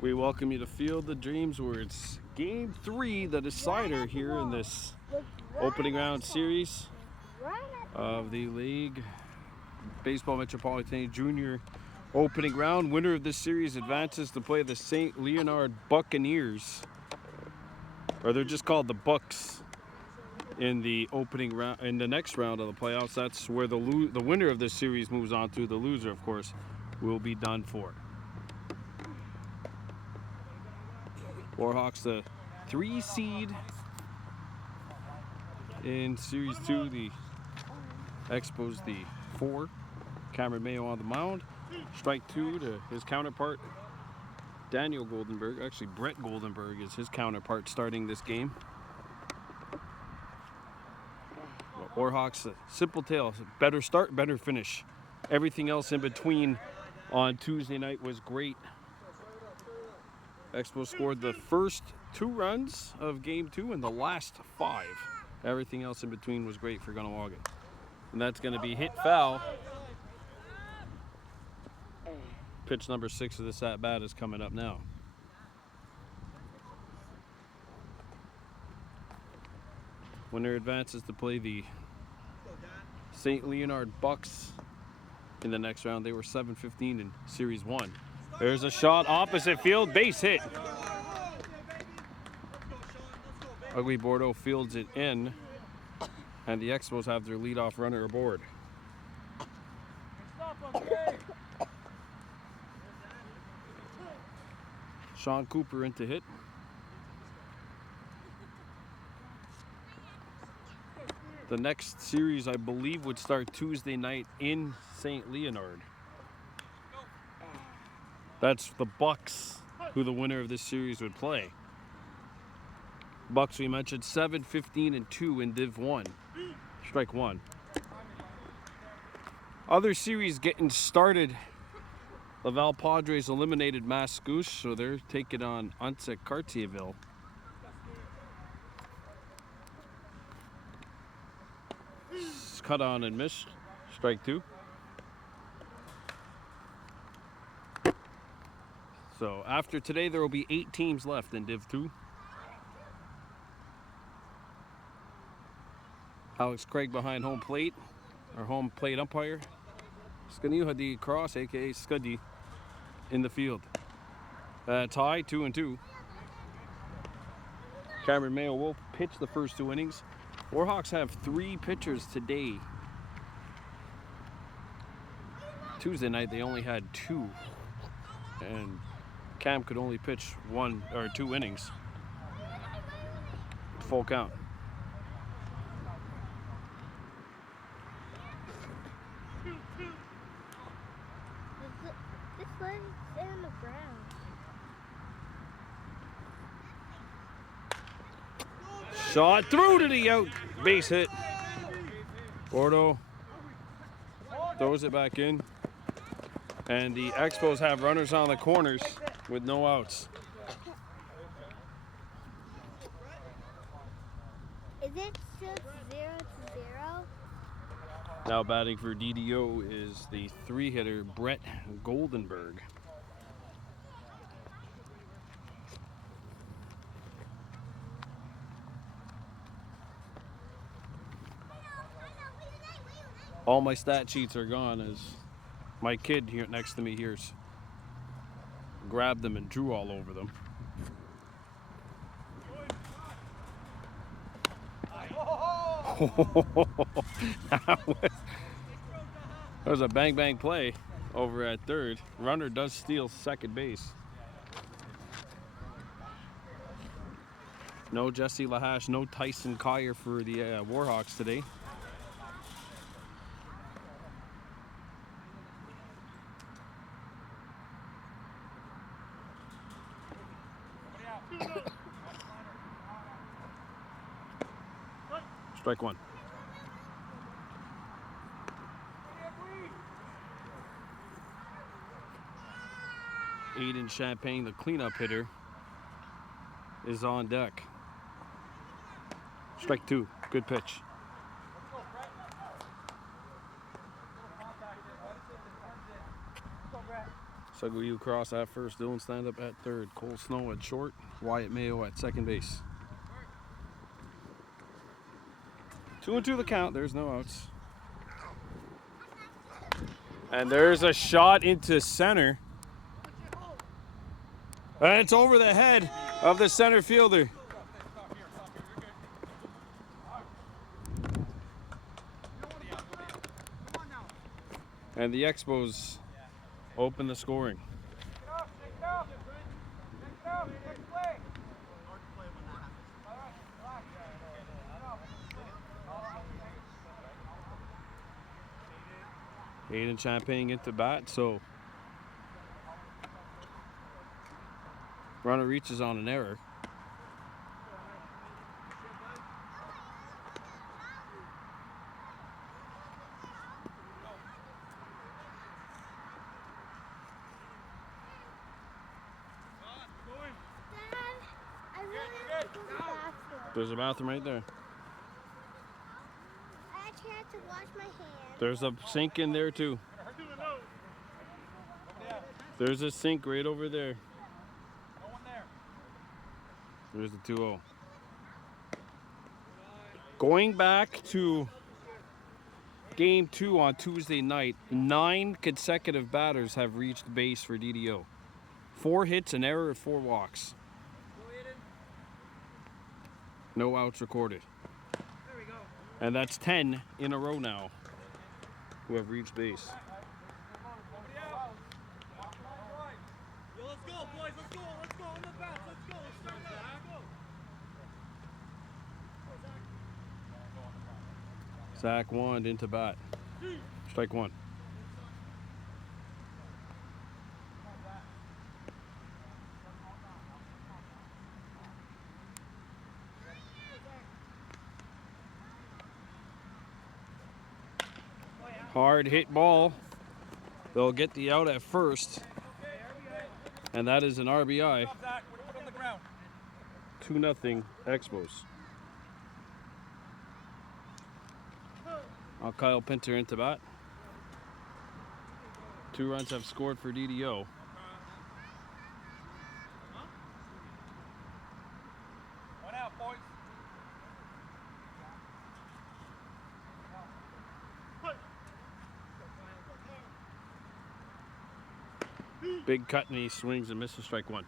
We welcome you to Field of Dreams, where it's Game 3, the decider here in this opening round series of the League Baseball Metropolitan Junior opening round. Winner of this series advances to play the St-Leonard Buccaneers, or they're just called the Bucs, in the opening round. In the next round of the playoffs, that's where the winner of this series moves on to. The loser, of course, will be done for. Warhawks, the 3 seed in Series 2. The Expos, the 4. Cameron Mayo on the mound. Strike 2 to his counterpart, Daniel Goldenberg. Actually, Brett Goldenberg is his counterpart starting this game. Warhawks, a simple tale. Better start, better finish. Everything else in between on Tuesday night was great. Expos scored the first 2 runs of Game 2 and the last 5. Everything else in between was great for Kahnawake. And that's going to be hit foul. Pitch number 6 of this at-bat is coming up now. Winner advances to play the St-Leonard Bucs in the next round. They were 7-15 in Series 1. There's a shot opposite field, base hit. Ugly Bordeaux fields it in, and the Expos have their leadoff runner aboard. Sean Cooper into hit. The next series, I believe, would start Tuesday night in St. Leonard. That's the Bucs, who the winner of this series would play. Bucs, we mentioned, 7-15-2 in Div 1. Strike 1. Other series getting started. Laval Padres eliminated Mascouche, so they're taking on Unsec Cartierville. Cut on and missed. Strike 2. So after today, there will be 8 teams left in Div 2. Alex Craig behind home plate, our home plate umpire. Skaniu Hadi Cross, aka Scuddy, in the field. Tie 2-2. Cameron Mayo will pitch the first 2 innings. Warhawks have 3 pitchers today. Tuesday night they only had 2, and Cam could only pitch 1 or 2 innings. Full count. This leg is in the ground. Shot through to the out. Base hit. Bordeaux throws it back in. And the Expos have runners on the corners with no outs. Is it still 0-0? Now batting for DDO is the 3-hitter Brett Goldenberg. All my stat sheets are gone, as my kid here next to me here's grabbed them and drew all over them. That was a bang play over at third. Runner does steal second base. No Jesse Lahash, no Tyson Kyer for the Warhawks today. Strike 1. Aiden Champagne, the cleanup hitter, is on deck. Strike 2. Good pitch. Sugu cross at first, Dylan stand up at third, Cole Snow at short, Wyatt Mayo at second base. 2-2 the count, there's no outs. And there's a shot into center. And it's over the head of the center fielder. And the Expos open the scoring. Hayden Champagne into bat, so runner reaches on an error. There's a bathroom right there. I actually had to wash my hands. There's a sink in there too. There's a sink right over there. There's the 2-0. Going back to game 2 on Tuesday night, 9 consecutive batters have reached base for DDO. 4 hits, an error, and 4 walks. No outs recorded. And that's 10 in a row now who have reached base. Let's go, boys. Let's go. Let's go on the bats. Let's go. Let's start it out. Zach Wand into bat. Strike one. Hard hit ball. They'll get the out at first. And that is an RBI. 2-0 Expos. Now Kyle Pinter into bat. 2 runs have scored for DDO. One out, boys. Big cut and he swings and misses, strike one.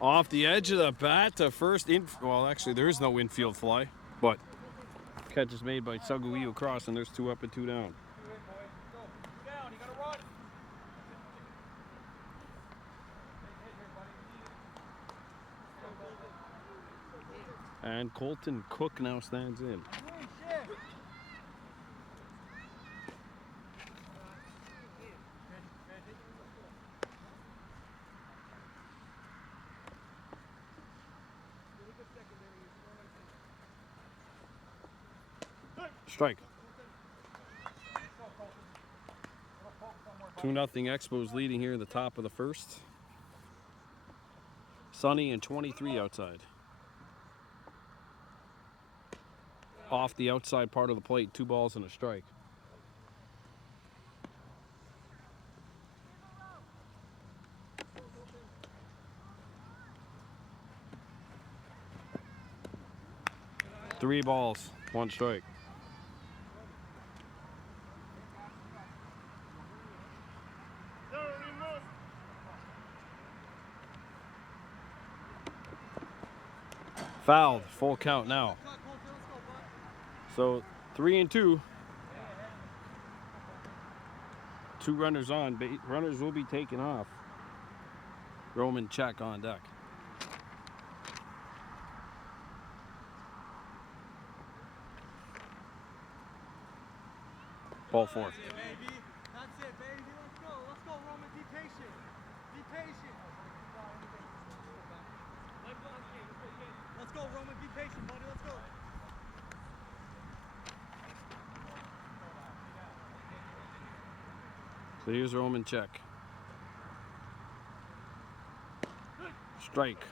Off the edge of the bat to first in. Well, actually, there is no infield fly, but catch is made by Sugu across, and there's 2 up and 2 down. And Colton Cook now stands in. Strike. 2-0 Expos leading here in the top of the first. Sunny and 23 outside. Off the outside part of the plate, 2 balls and a strike. Three balls, 1 strike. Fouled, full count now. So 3-2. 2 runners on. Runners will be taken off. Roman check on deck. Ball 4. That's it, baby. Let's go. Let's go, Roman. Be patient. Be patient. Let's go, Roman. Be patient, buddy. Let's go. So here's Roman check. Strike.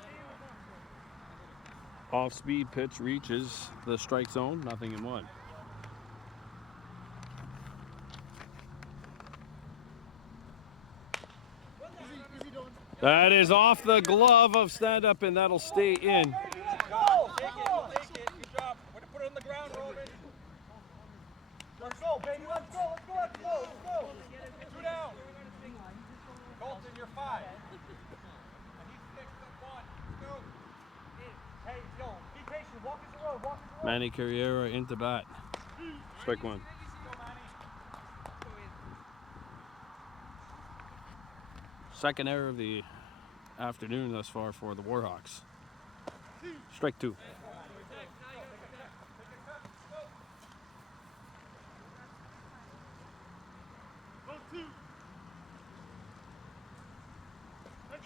Off-speed pitch reaches the strike zone, nothing in one. That is off the glove of stand-up, and that'll stay in. Go! Take it, you take it, you drop. Way to put it on the ground, Roman. Let's go, baby, let's go, let's go, let's go, let's go. 2 down. Colton, you're 5. And he's 6, that's 1. Let's go. Hey, yo, be patient, walk us the road, walk us the road. Manny Carriera into bat. Strike one. Go, Manny. Second error of the afternoon thus far for the Warhawks. Strike two.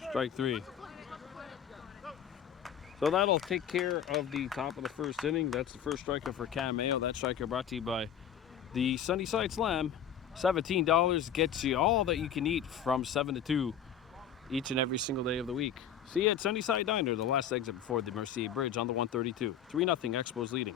Strike three. So that'll take care of the top of the first inning. That's the first striker for Cam Mayo. That striker brought to you by the Sunnyside Slam. $17 gets you all that you can eat from 7 to 2 each and every single day of the week. See you at Sunnyside Diner, the last exit before the Mercier Bridge on the 132. 3-0 Expos leading.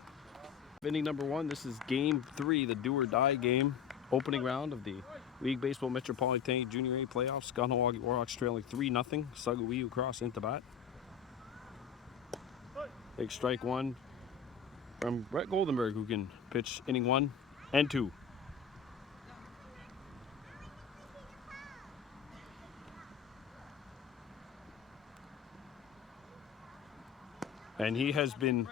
Inning number 1, this is game 3, the do or die game. Opening round of the League Baseball Metropolitan Junior A playoffs. Kahnawake Warhawks trailing 3-0. Sagawiu cross into bat. Big strike one from Brett Goldenberg, who can pitch inning 1 and 2. And he has been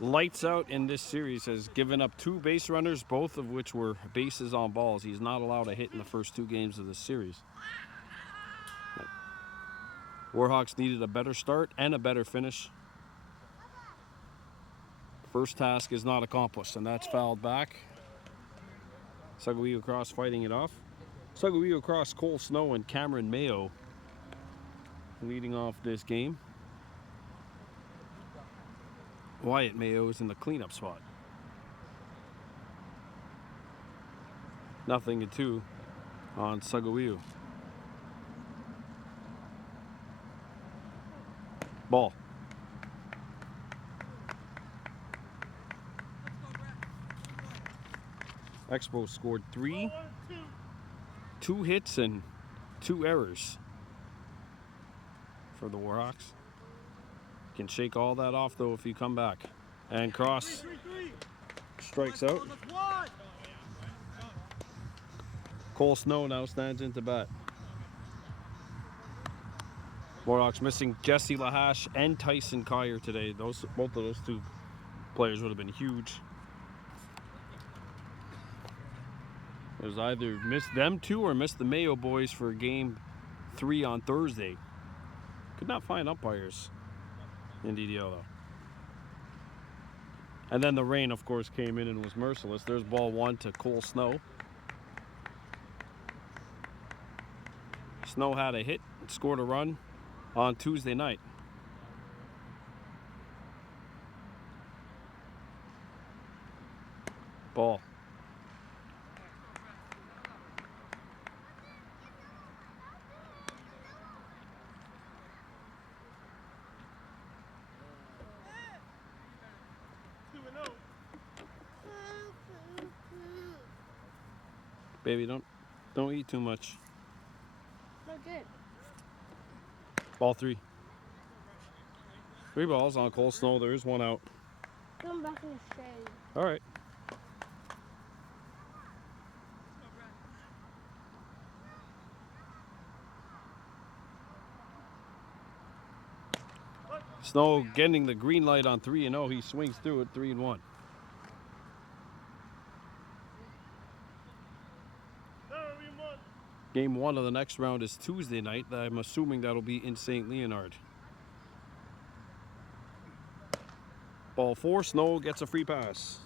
lights out in this series, has given up 2 base runners, both of which were bases on balls. He's not allowed a hit in the first 2 games of this series. Warhawks needed a better start and a better finish. First task is not accomplished, and that's fouled back. Sagawiu Cross fighting it off. Sagawiu Cross, Cole Snow, and Cameron Mayo leading off this game. Wyatt Mayo is in the cleanup spot. 0-2 on Sagawiu. Ball. Expos scored 3, 2 hits and 2 errors for the Warhawks. Can shake all that off though if you come back. And Cross strikes out. Cole Snow now stands into bat. Warhawks missing Jesse Lahash and Tyson Kyer today. Both of those 2 players would have been huge. It was either missed them 2 or missed the Mayo boys for game 3 on Thursday. Could not find umpires in DDO though. And then the rain, of course, came in and was merciless. There's ball 1 to Cole Snow. Snow had a hit and scored a run on Tuesday night. Ball. Baby, don't eat too much. No good. Ball 3. 3 balls on Cole Snow. There is 1 out. Come back in the shade. All right. Snow getting the green light on 3-0. He swings through it 3-1. Game 1 of the next round is Tuesday night. I'm assuming that'll be in St-Leonard. Ball 4, Snow gets a free pass.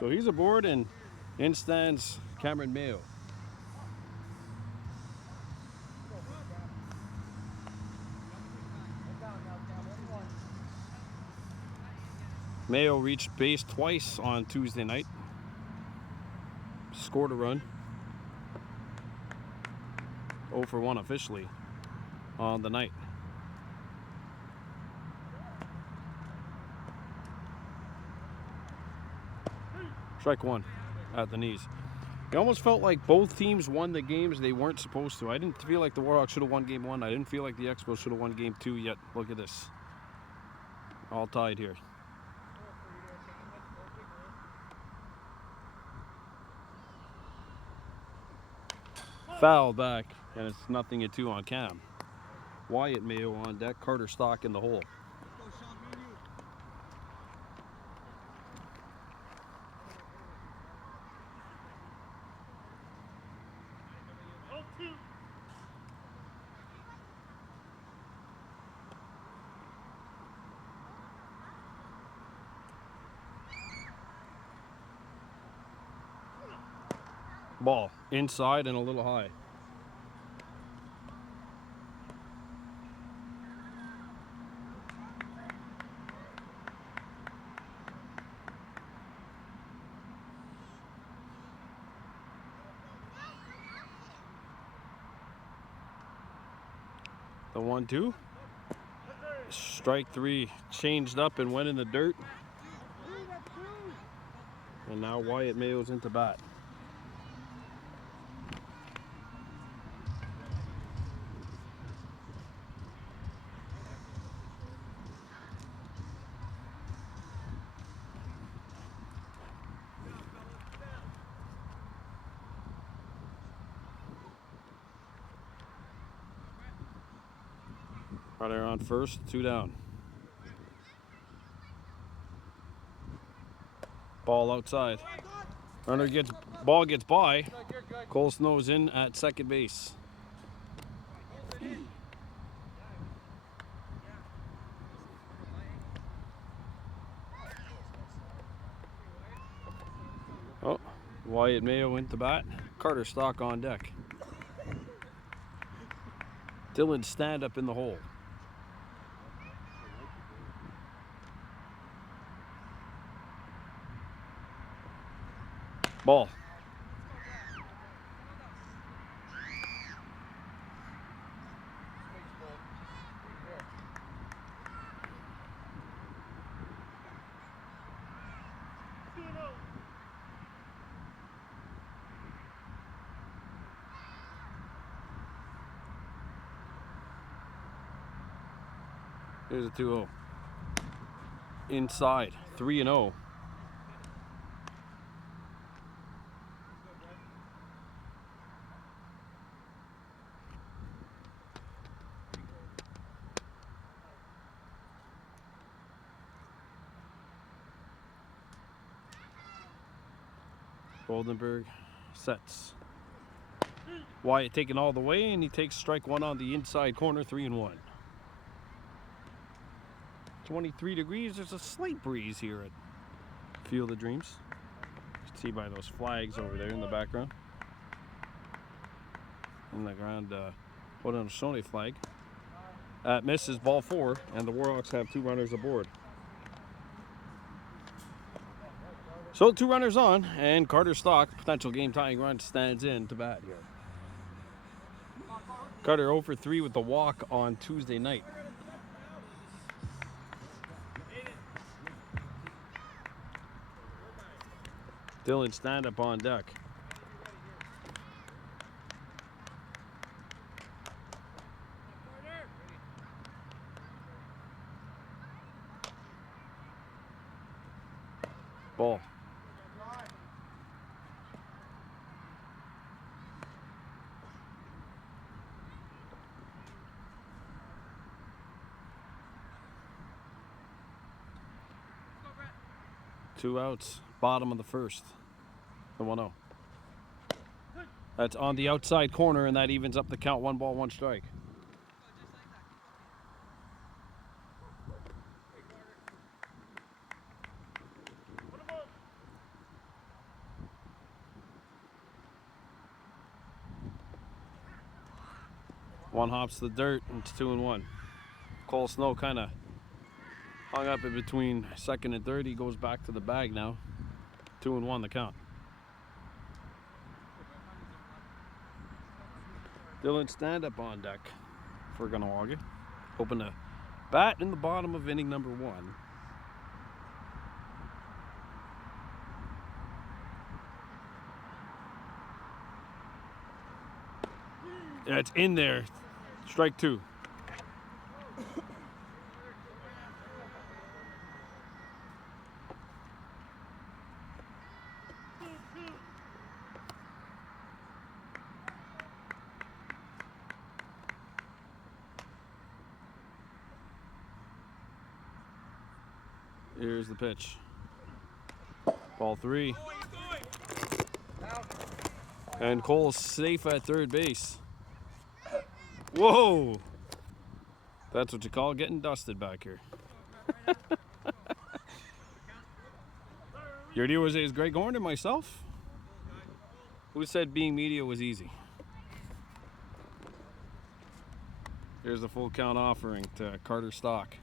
So he's aboard, and in stands Cameron Mayo. Mayo reached base twice on Tuesday night. Scored a run. 0 for 1 officially on the night. Strike one at the knees. It almost felt like both teams won the games they weren't supposed to. I didn't feel like the Warhawks should have won game one. I didn't feel like the Expos should have won game two yet. Look at this. All tied here. Foul back, and it's 0-2 on Cam. Wyatt Mayo on deck, Carter Stock in the hole. Ball inside and a little high. The 1-2. Strike three changed up and went in the dirt. And now Wyatt Mayo's into bat. Runner on first, 2 down. Ball outside. Ball gets by. Cole Snow's in at second base. Oh, Wyatt Mayo into bat. Carter Stock on deck. Dylan stand up in the hole. Ball. Here's a 2-0. Inside, 3-0. Goldenberg sets. Wyatt taking all the way, and he takes strike one on the inside corner, 3-1. 23 degrees. There's a slight breeze here at Field of Dreams. You can see by those flags over there in the background. In the ground, Haudenosaunee flag. Misses ball 4, and the Warhawks have 2 runners aboard. So 2 runners on, and Carter Stock, potential game-tying run, stands in to bat here. Carter 0 for 3 with the walk on Tuesday night. Dylan stand up on deck. Ball. Two outs, bottom of the first. The 1-0. That's on the outside corner, and that evens up the count. 1 ball, 1 strike. One hops the dirt, and it's 2-1. Cole Snow kind of hung up in between second and third. He goes back to the bag now. 2-1 the count. Dylan stand up on deck for Kahnawake. Hoping to bat in the bottom of inning number 1. It's in there. Strike two. Here's the pitch. Ball three. And Cole's safe at third base. Whoa! That's what you call getting dusted back here. Your deal was Greg Horn and myself? Who said being media was easy? Here's the full count offering to Carter Stock.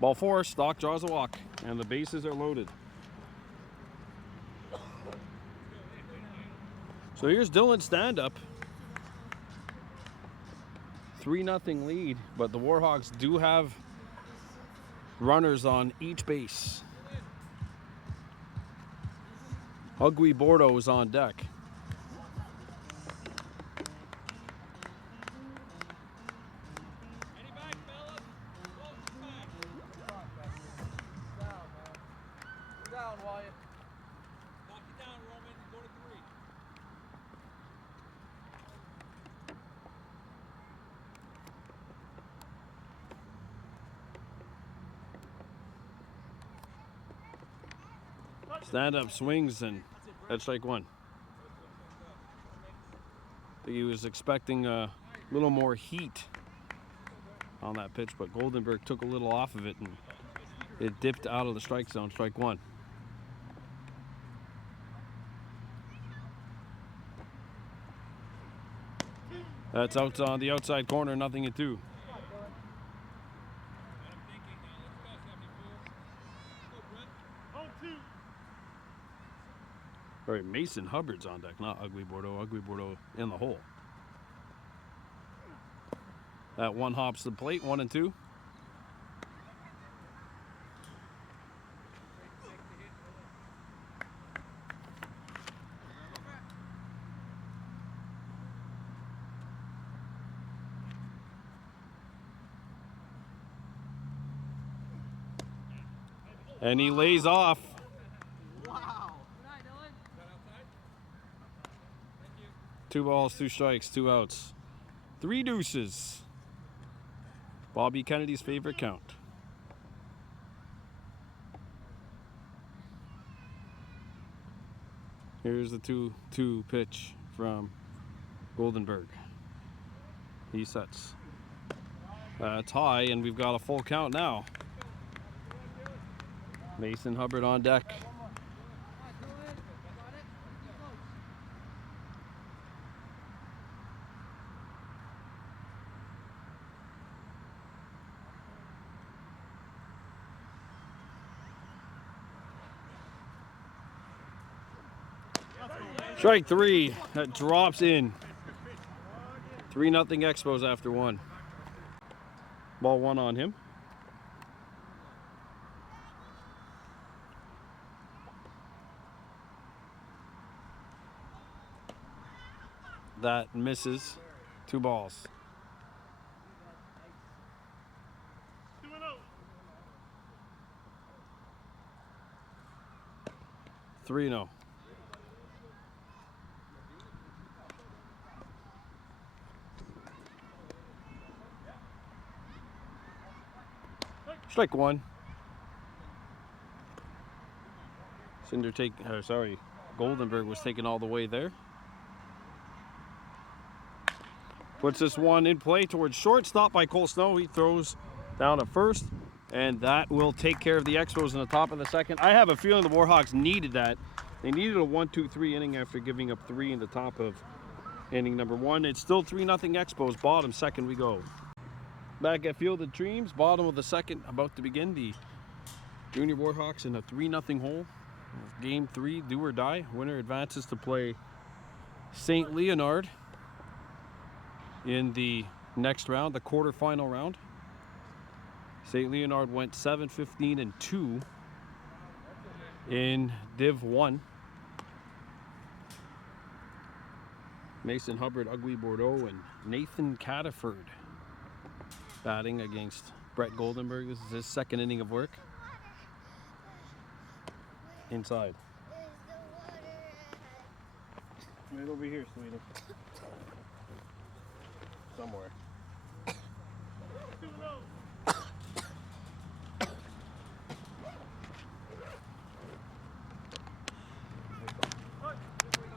Ball four, Stock draws a walk, and the bases are loaded. So here's Dylan's stand-up. 3-0 lead, but the Warhawks do have runners on each base. Ugly Bordeaux is on deck. Stand-up swings, and that's strike one. I think he was expecting a little more heat on that pitch, but Goldenberg took a little off of it, and it dipped out of the strike zone, strike one. That's out on the outside corner, 0-2. All right, Mason Hubbard's on deck, not Ugly Bordeaux. Ugly Bordeaux in the hole. That one hops the plate, 1-2. And he lays off. Wow. 2 balls, 2 strikes, 2 outs. 3 deuces. Bobby Kennedy's favorite count. Here's the 2-2 pitch from Goldenberg. He sets. That's high, and we've got a full count now. Mason Hubbard on deck. Strike 3, that drops in. 3-0 Expos after 1. Ball 1 on him. That misses. 2 balls. 3-0. Strike 1. Goldenberg was taken all the way there. Puts this one in play towards short. Stopped by Cole Snow. He throws down at first, and that will take care of the Expos in the top of the second. I have a feeling the Warhawks needed that. They needed a 1-2-3 inning after giving up 3 in the top of inning number 1. It's still 3-0 Expos. Bottom second we go. Back at Field of Dreams, bottom of the second, about to begin. The Junior Warhawks in a 3-0 hole. Game 3, do or die. Winner advances to play St-Leonard in the next round, the quarterfinal round. St-Leonard went 7-15-2 in Div 1. Mason Hubbard, Ugly Bordeaux, and Nathan Cataford batting against Brett Goldenberg. This is his second inning of work. Inside. Right over here, sweetie. Somewhere.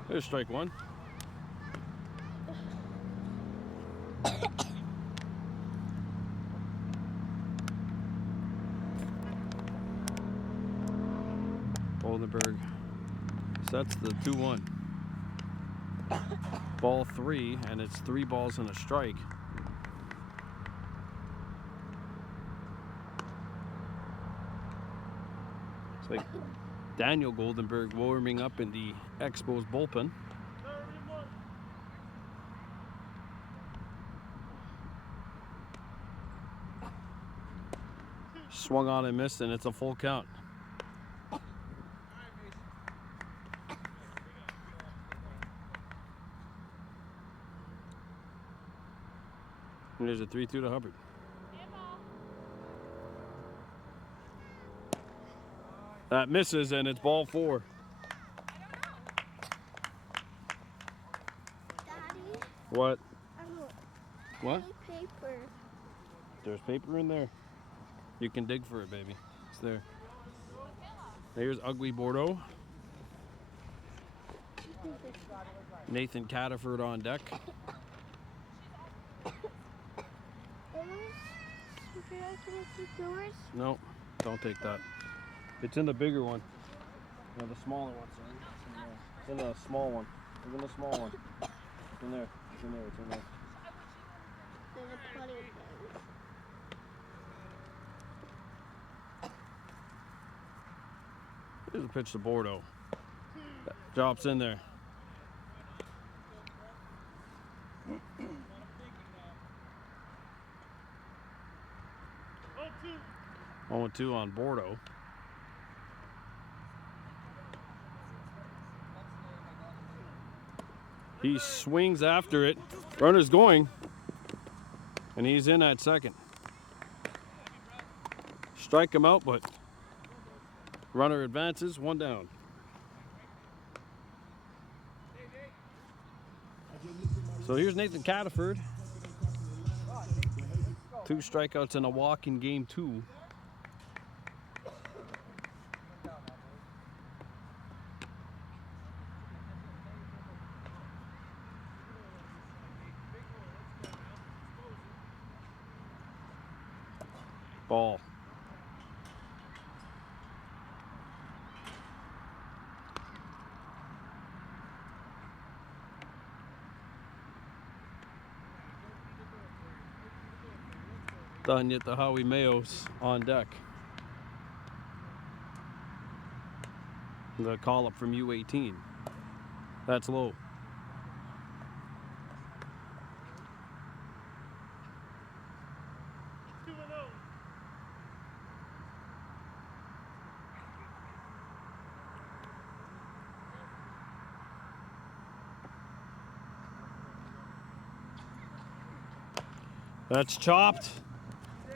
There's strike one. Goldenberg sets the 2-1. Ball 3, and it's 3 balls and a strike. It's like Daniel Goldenberg warming up in the Expos bullpen. Swung on and missed, and it's a full count. And there's a 3-2 to Hubbard. That misses, and it's ball 4. Daddy, What? I What? want paper. There's paper in there. You can dig for it, baby. It's there. Here's Ugly Bordeaux. Nathan Cataford on deck. Would you like to see yours? No, don't take that. It's in the bigger one. No, the smaller one, sorry. It's in the small one. It's in the small one. It's in there. It's in there. It's in there. There's a plenty of things. Here's a pitch to Bordeaux. That drops in there. 0-2 on Bordeaux. He swings after it. Runner's going. And he's in at second. Strike him out, but runner advances, 1 down. So here's Nathan Cataford. 2 strikeouts and a walk in game 2. Ball. Done yet the Howie Mayos on deck. The call up from U18. That's low. That's chopped.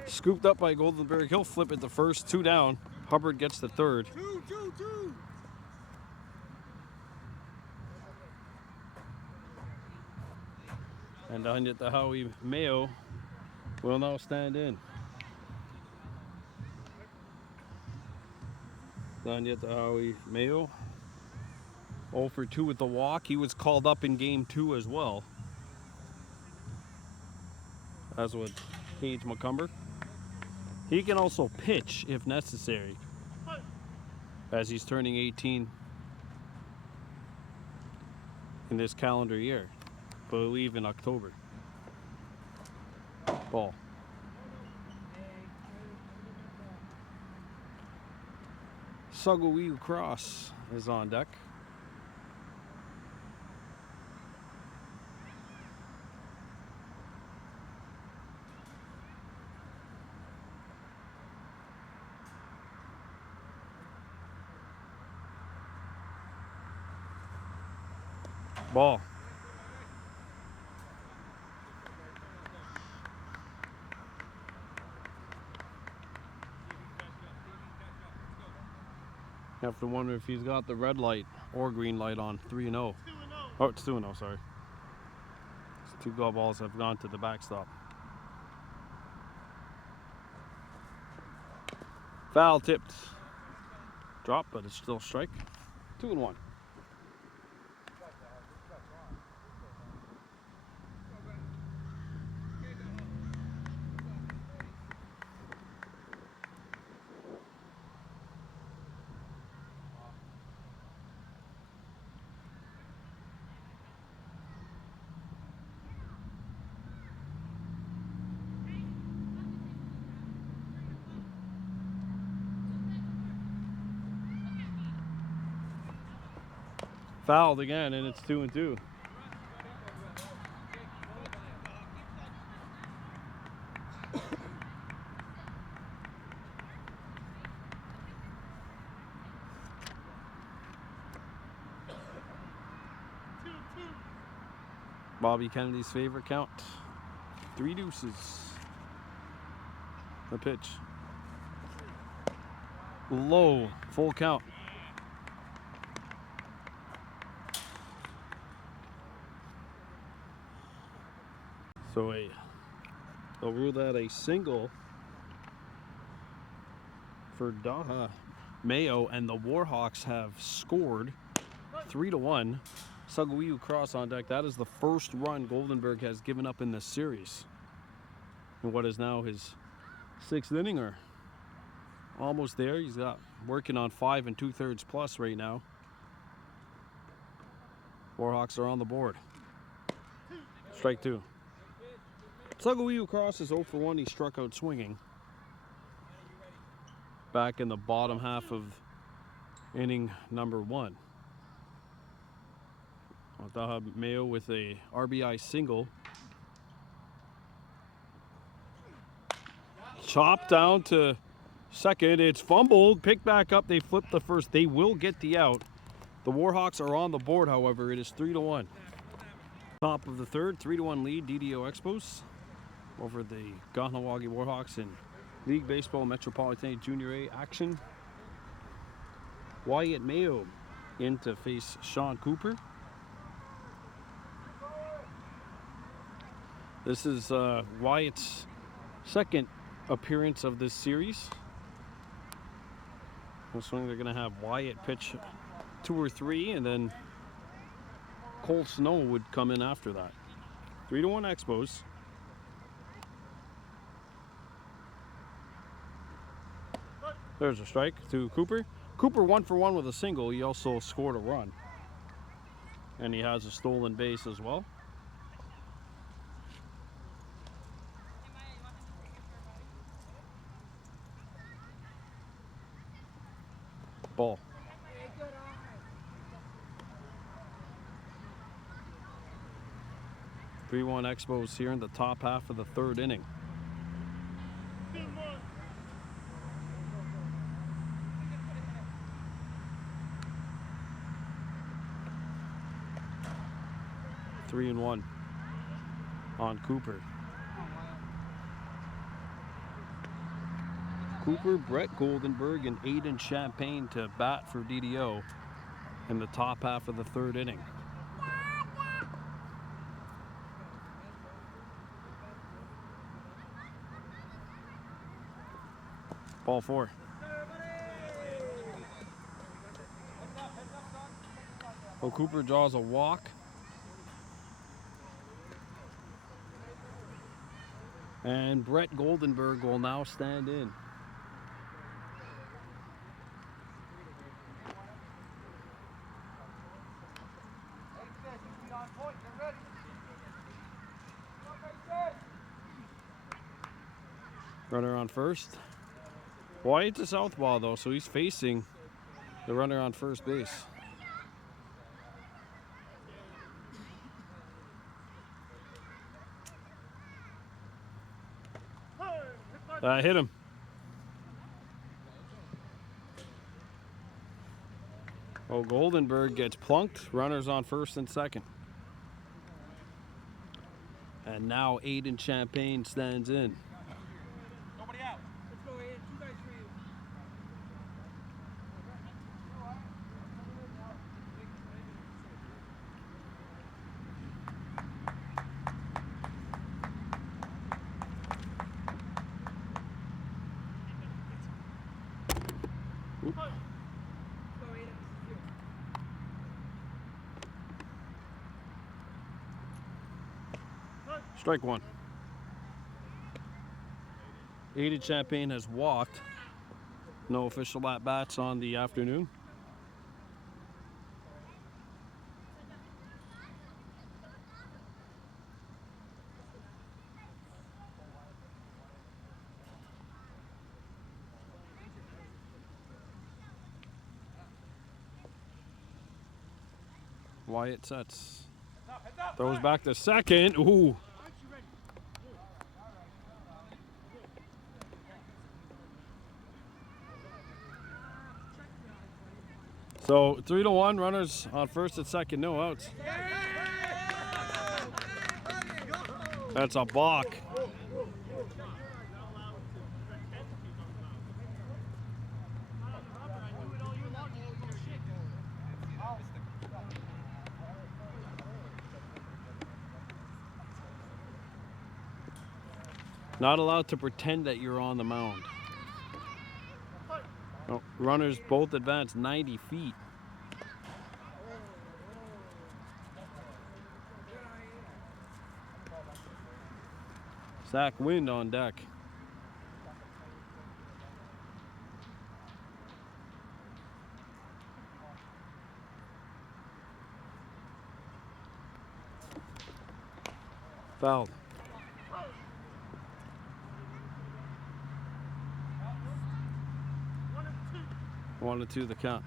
Scooped up by Goldenberg. He'll flip it the first, 2 down. Hubbard gets the third. Two. And on yet the Howie Mayo will now stand in. On yet the Howie Mayo. 0 for 2 with the walk. He was called up in game 2 as well. As with Cage McCumber. He can also pitch if necessary, as he's turning 18 in this calendar year. I believe in October. Ball. Sugawiu Cross is on deck. Ball. You have to wonder if he's got the red light or green light on. 3-0. Oh, it's 2-0, sorry. These two go balls have gone to the backstop. Foul tipped. Drop, but it's still strike. 2-1. Fouled again, and it's 2-2. Bobby Kennedy's favorite count. 3 deuces. The pitch. Low, full count. So they'll rule that a single for Daha Mayo, and the Warhawks have scored 3-1. Sugawiu cross on deck. That is the first run Goldenberg has given up in this series. And what is now his 6th inning, or almost there. He's got working on 5 2/3 plus right now. Warhawks are on the board. Strike 2. Sugawiu cross is 0 for 1. He struck out swinging. Back in the bottom half of inning number 1. Daha Mayo with a RBI single. Chopped down to second. It's fumbled. Picked back up. They flipped the first. They will get the out. The Warhawks are on the board, however. It is 3-1. Top of the third. 3-1 lead. DDO Expos over the Kahnawake Warhawks in League Baseball Metropolitan Junior A action. Wyatt Mayo in to face Sean Cooper. This is Wyatt's second appearance of this series. This one they're going to have Wyatt pitch 2 or 3, and then Cole Snow would come in after that. 3-1 Expos. There's a strike to Cooper. Cooper 1 for 1 with a single. He also scored a run. And he has a stolen base as well. Ball. 3-1 Expos here in the top half of the third inning. Three and 1 on Cooper. Cooper, Brett Goldenberg, and Aiden Champagne to bat for DDO in the top half of the third inning. Ball 4. Well, Cooper draws a walk. And Brett Goldenberg will now stand in. Runner on first. Wyatt's a southpaw though, so he's facing the runner on first base. Hit him. Oh, Goldenberg gets plunked. Runners on first and second. And now Aiden Champagne stands in. Nobody out. Let's go, Aiden. 2 guys for you. Strike one. Aiden Champagne has walked. No official at-bats on the afternoon. Wyatt sets. Throws back to second. Ooh. So 3-1, runners on first and second, no outs. That's a balk. Not allowed to pretend that you're on the mound. No, runners both advance 90 feet. Zach Wind on deck. Fouled. 1-2 the count.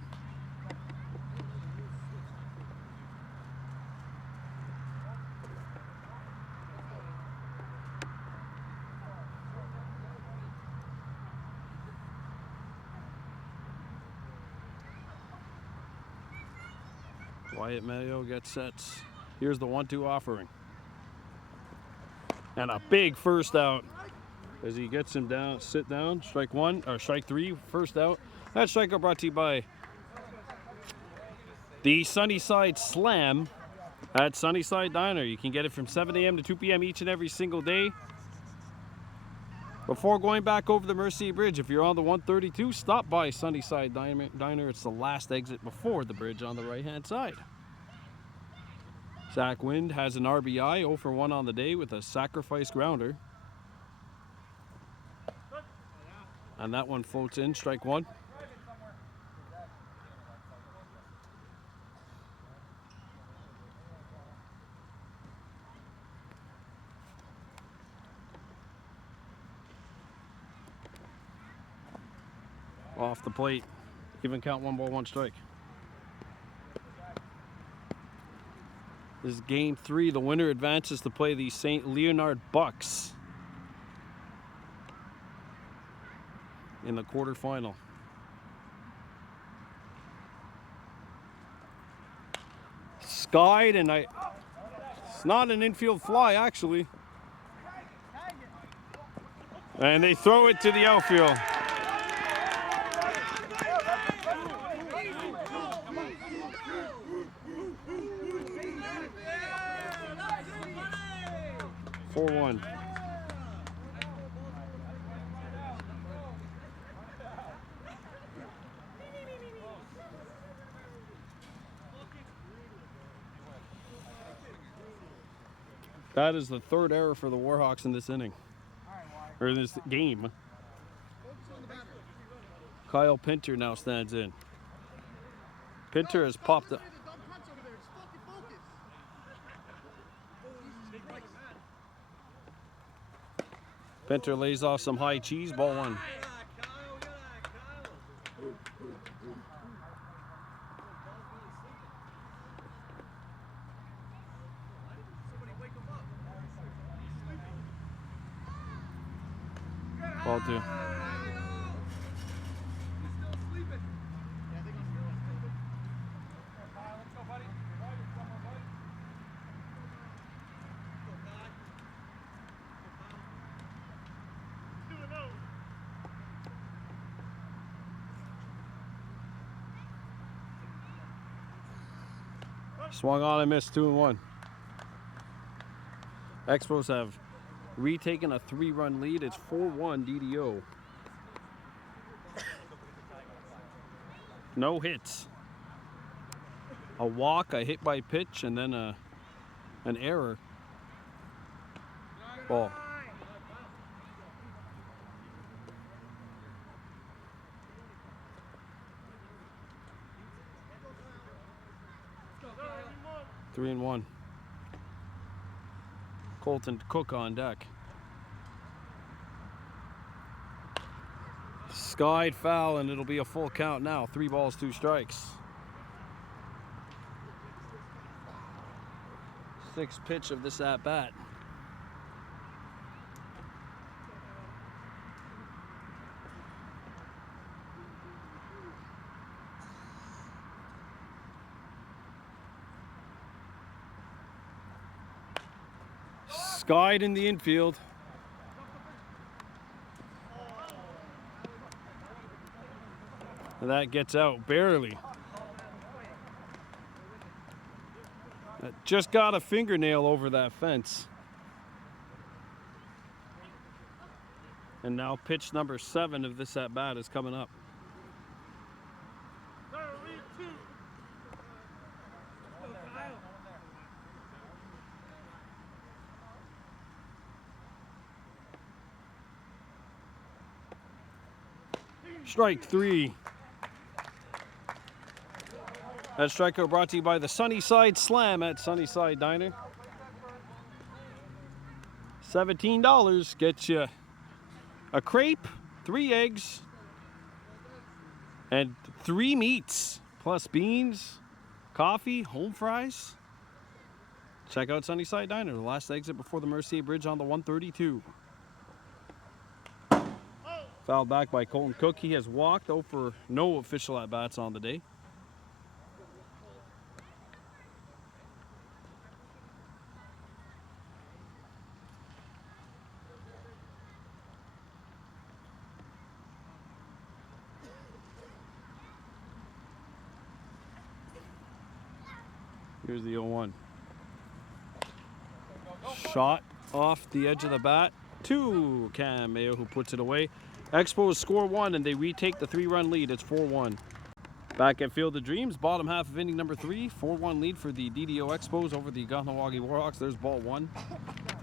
Wyatt Mayo gets sets. Here's the 1-2 offering. And a big first out as he gets him down, sit down, strike one, or strike three, first out. That strikeout brought to you by the Sunnyside Slam at Sunnyside Diner. You can get it from 7 a.m. to 2 p.m. each and every single day. Before going back over the Mercy Bridge, if you're on the 132, stop by Sunnyside Diner. It's the last exit before the bridge on the right-hand side. Zach Wind has an RBI, 0 for 1 on the day with a sacrifice grounder. And that one floats in, strike one. Off the plate, even count, 1 ball, 1 strike. This is game 3. The winner advances to play the St-Leonard Bucs in the quarterfinal. Skied, and it's not an infield fly actually. And they throw it to the outfield. One. That is the 3rd error for the Warhawks in this inning, or this game. Kyle Pinter now stands in. Pinter has popped up. Pinter lays off some high cheese, ball 1. Ball 2. Swung on and missed, 2-1. Expos have retaken a 3-run lead. It's 4-1 DDO. No hits. A walk, a hit by pitch, and then an error. Ball. Three and one. Colton Cook on deck. Skied foul, and it'll be a full count now. 3 balls, 2 strikes. 6th pitch of this at bat. Skied in the infield. And that gets out barely. That just got a fingernail over that fence. And now pitch number 7 of this at bat is coming up. Strike 3. That strikeout brought to you by the Sunnyside Slam at Sunnyside Diner. $17 gets you a crepe, 3 eggs, and 3 meats, plus beans, coffee, home fries. Check out Sunnyside Diner, the last exit before the Mercier Bridge on the 132. Fouled back by Colton Cook. He has walked over no official at-bats on the day. Here's the 0-1. Shot off the edge of the bat to Cam Mayo, who puts it away. Expos score 1 and they retake the 3-run lead. It's 4-1. Back at Field of Dreams, bottom half of inning number 3. 4-1 lead for the DDO Expos over the Kahnawake Warhawks. There's ball 1.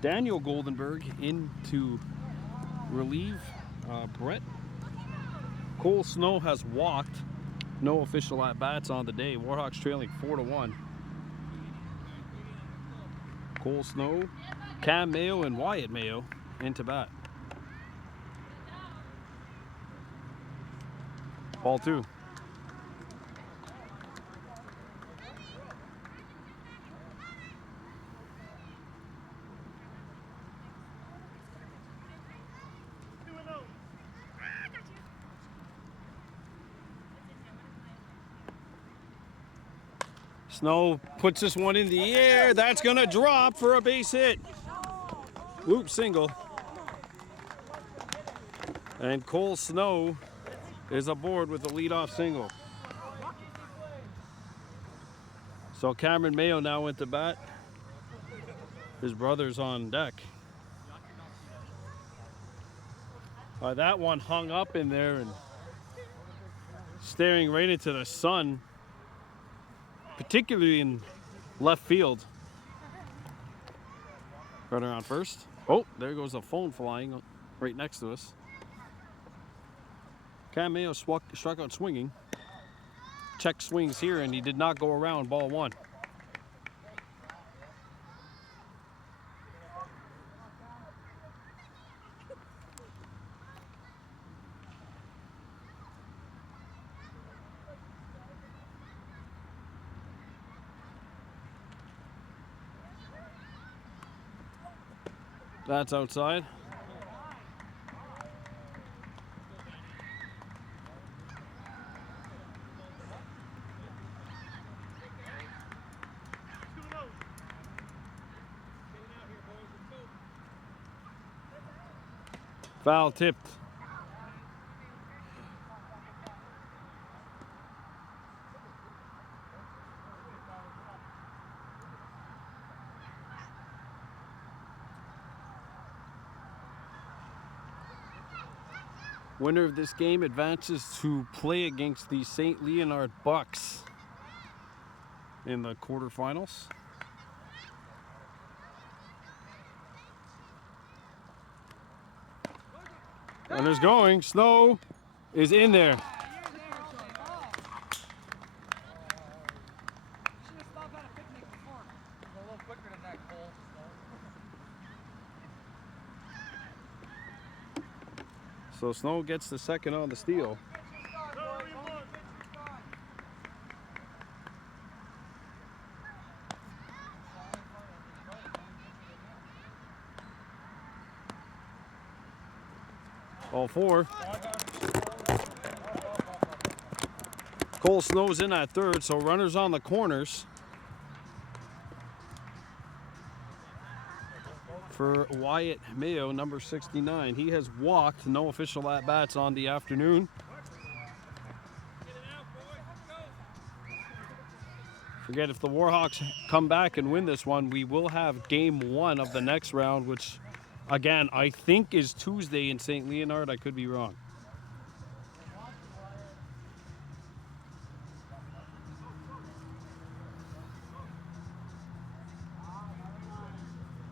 Daniel Goldenberg in to relieve Brett. Cole Snow has walked. No official at-bats on the day. Warhawks trailing 4-1. Cole Snow, Cam Mayo, and Wyatt Mayo into bat. Ball 2. Snow puts this one in the air. That's going to drop for a base hit. Loop single. And Cole Snow is aboard with a leadoff single. So Cameron Mayo now went to bat. His brother's on deck. That one hung up in there and staring right into the sun, particularly in left field. Runner on first. Oh, there goes a phone flying right next to us. Cam Mayo struck out swinging. Check swings here, and he did not go around. Ball 1. That's outside. Foul tipped. Winner of this game advances to play against the St-Leonard Bucs in the quarterfinals. Runners going. Snow is in there. So Snow gets the second on the steal. All four. Cole Snow's in at third, so runners on the corners for Wyatt Mayo, number 69. He has walked, no official at-bats on the afternoon. Forget, if the Warhawks come back and win this one, we will have game one of the next round, which, again, I think is Tuesday in St. Leonard. I could be wrong.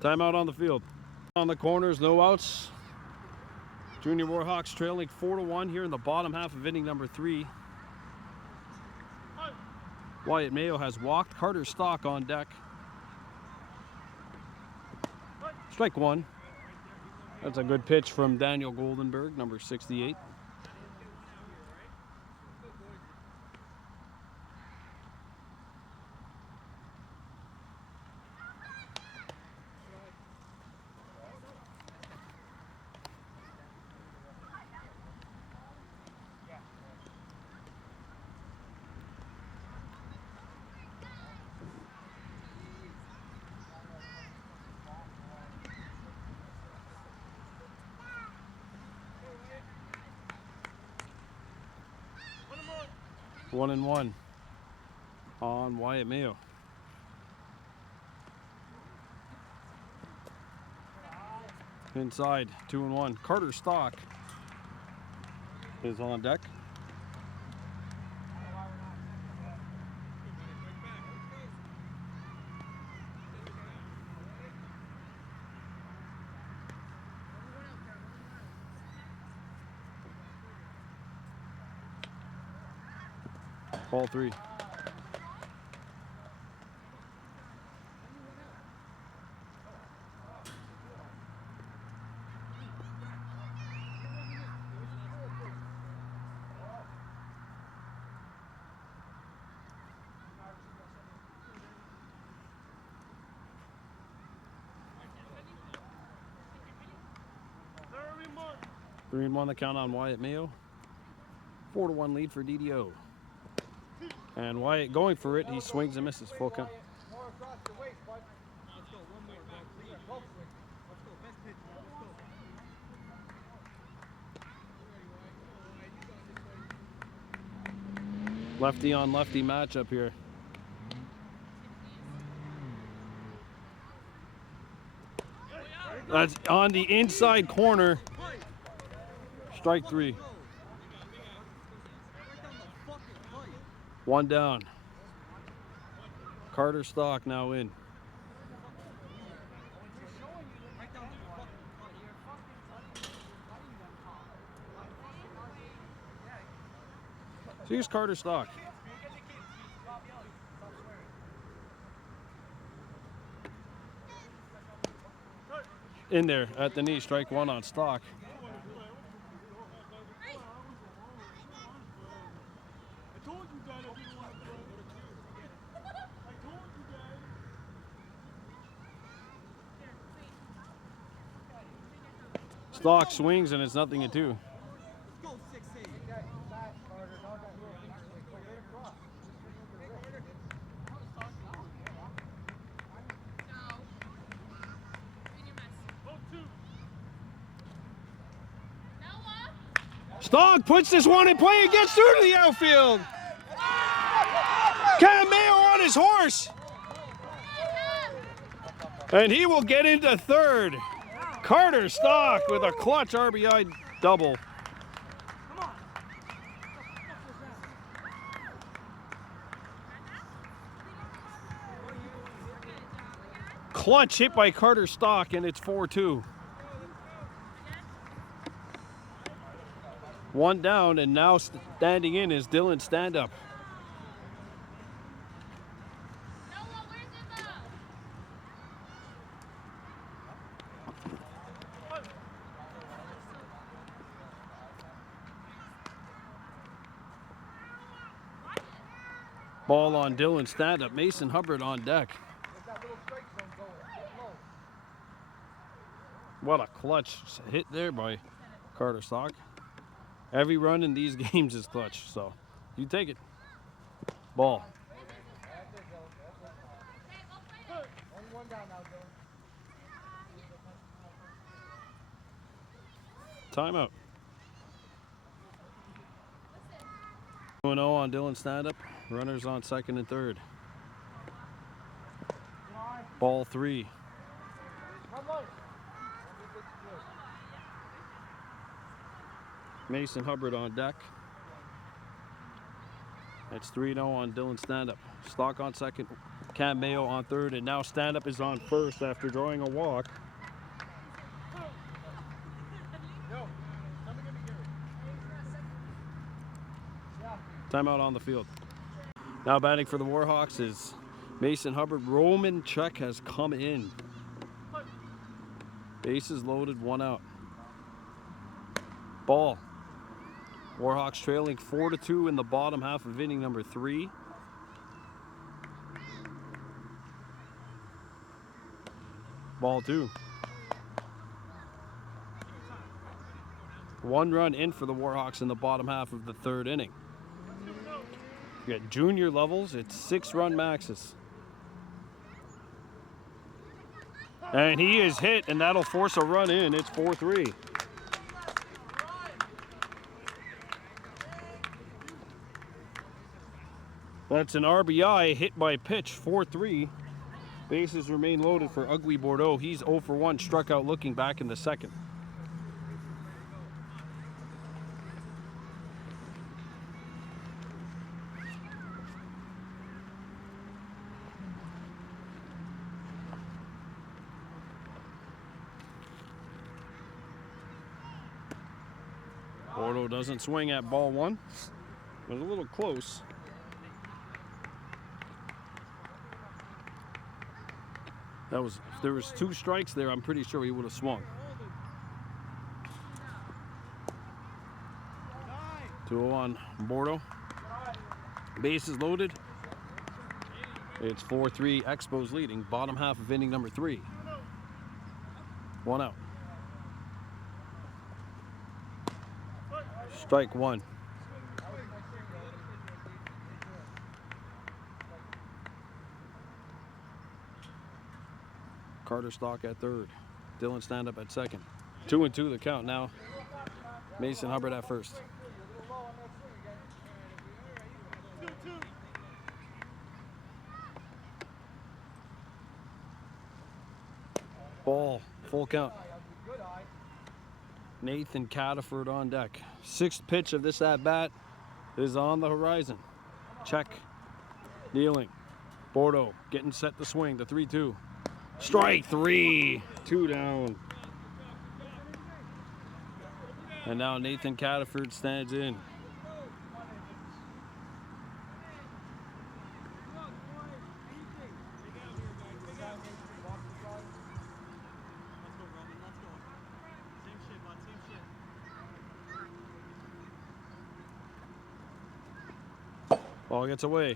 Timeout on the field. On the corners, no outs. Junior Warhawks trailing 4-1 here in the bottom half of inning number 3. Wyatt Mayo has walked. Carter Stock on deck. Strike one. That's a good pitch from Daniel Goldenberg, number 68. One and one on Wyatt Mayo. Inside, 2-1. Carter Stock is on deck. Ball 3. Three and one the count on Wyatt Mayo. 4-1 lead for DDO. And Wyatt going for it, he swings and misses. Full count. Lefty on lefty matchup here. That's on the inside corner. Strike 3. One down. Carter Stock now in. So here's Carter Stock. In there at the knee, strike 1 on Stock. Stock swings and it's 0-2. Stock puts this one in play and gets through to the outfield. Mayo on his horse. And he will get into third. Carter Stock with a clutch RBI double. Clutch hit by Carter Stock, and it's 4-2. One down, and now standing in is Dylan Standup. Ball on Dylan Standup. Mason Hubbard on deck. What a clutch hit there by Carter Stock. Every run in these games is clutch, so you take it. Ball. Timeout. 2-0 on Dylan Standup. Runners on second and third. Ball 3. Mason Hubbard on deck. It's 3-0 on Dylan Standup. Stock on second, Cam Mayo on third, and now Standup is on first after drawing a walk. Timeout on the field. Now batting for the Warhawks is Mason Hubbard. Roman check has come in. Bases loaded, 1 out. Ball. Warhawks trailing 4-2 in the bottom half of inning number 3. Ball 2. 1 run in for the Warhawks in the bottom half of the 3rd inning. You got junior levels, it's 6-run maxes. And he is hit, and that'll force a run in. It's 4-3. That's an RBI hit by pitch, 4-3. Bases remain loaded for Ugly Bordeaux. He's 0 for 1, struck out looking back in the second. Bordeaux doesn't swing at ball 1. It was a little close. If there was 2 strikes there, I'm pretty sure he would have swung. 2-0 on Bordeaux. Bases loaded. It's 4-3 Expos leading. Bottom half of inning number 3. 1 out. Strike 1. Carter Stock at third. Dylan Standup at second. 2-2 the count now. Mason Hubbard at first. Ball, full count. Nathan Cataford on deck. 6th pitch of this at-bat is on the horizon. Check. Kneeling. Bordeaux getting set to swing. The 3-2. Strike 3. 2 down. And now Nathan Cataford stands in. Ball gets away.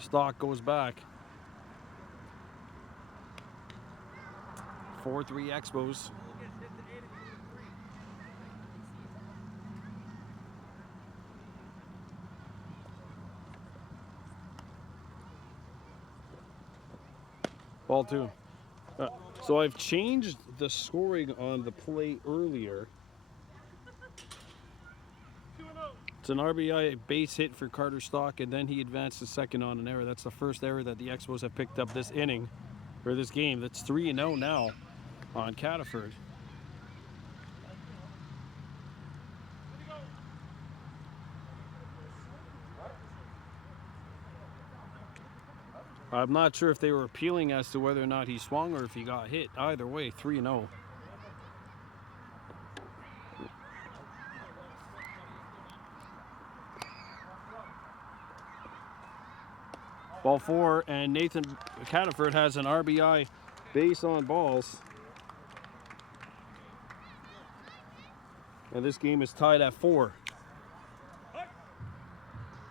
Stock goes back. 4-3 Expos. Ball 2. So I've changed the scoring on the play earlier. It's an RBI base hit for Carter Stock, and then he advanced to second on an error. That's the first error that the Expos have picked up this inning, or this game. That's 3-0 now on Cataford. I'm not sure if they were appealing as to whether or not he swung or if he got hit. Either way, 3-0. Ball 4, and Nathan Cataford has an RBI base on balls. And this game is tied at 4.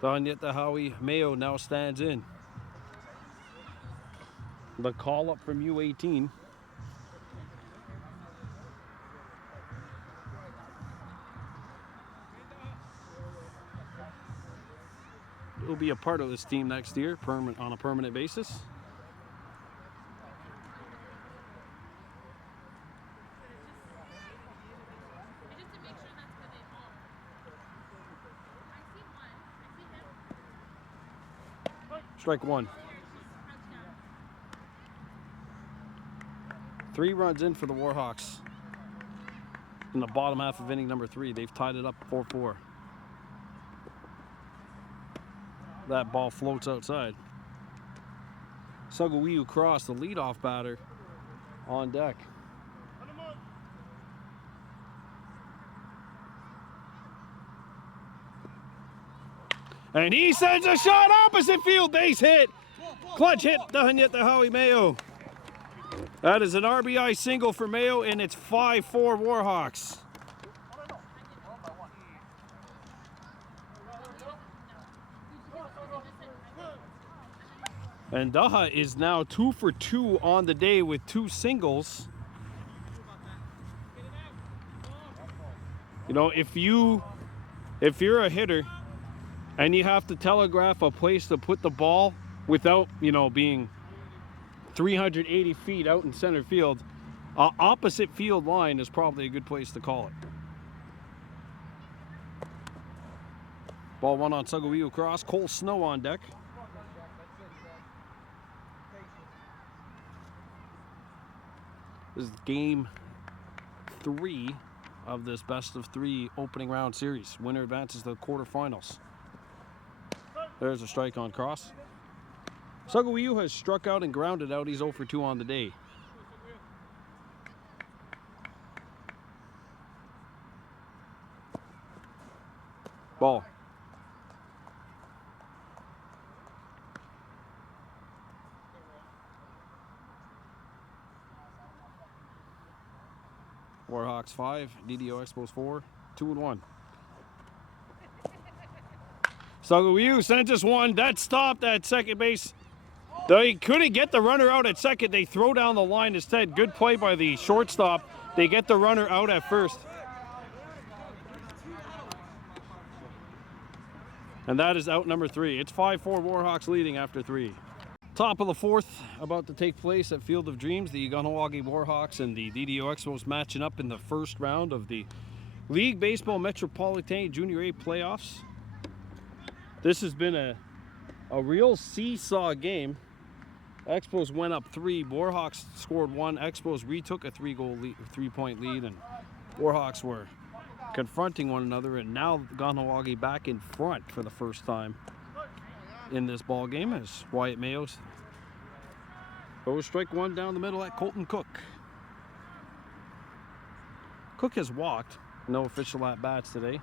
Danyeta Howie Mayo now stands in. The call up from U18. He'll be a part of this team next year, on a permanent basis. Strike 1. 3 runs in for the Warhawks in the bottom half of inning number 3. They've tied it up 4-4. That ball floats outside. Sugawiu Cross, the leadoff batter, on deck. And he sends a shot opposite field, base hit. Clutch hit, Danyeta Howie Mayo. That is an RBI single for Mayo, and it's 5-4 Warhawks. And Daha is now 2 for 2 on the day with 2 singles. You know, if you're a hitter and you have to telegraph a place to put the ball without, you know, being 380 feet out in center field, opposite field line is probably a good place to call it. Ball 1 on Sugawiu Cross. Cole Snow on deck. This is game 3 of this best of 3 opening round series. Winner advances to the quarterfinals. There's a strike on Cross. Sugawiu has struck out and grounded out. He's 0 for 2 on the day. Ball. Warhawks 5, DDO Expos 4, 2-1. Sugawiu sends us one. That stopped at second base. They couldn't get the runner out at second. They throw down the line instead. Good play by the shortstop. They get the runner out at first. And that is out number 3. It's 5-4 Warhawks leading after 3. Top of the 4th about to take place at Field of Dreams. The Kahnawake Warhawks and the DDO Expos matching up in the first round of the League Baseball Metropolitan Junior A playoffs. This has been a real seesaw game. Expos went up 3. Warhawks scored 1. Expos retook a 3-point lead, and Warhawks were confronting one another, and now Kahnawake back in front for the first time in this ball game as Wyatt Mayos goes strike 1 down the middle at Colton Cook. Cook has walked. No official at-bats today.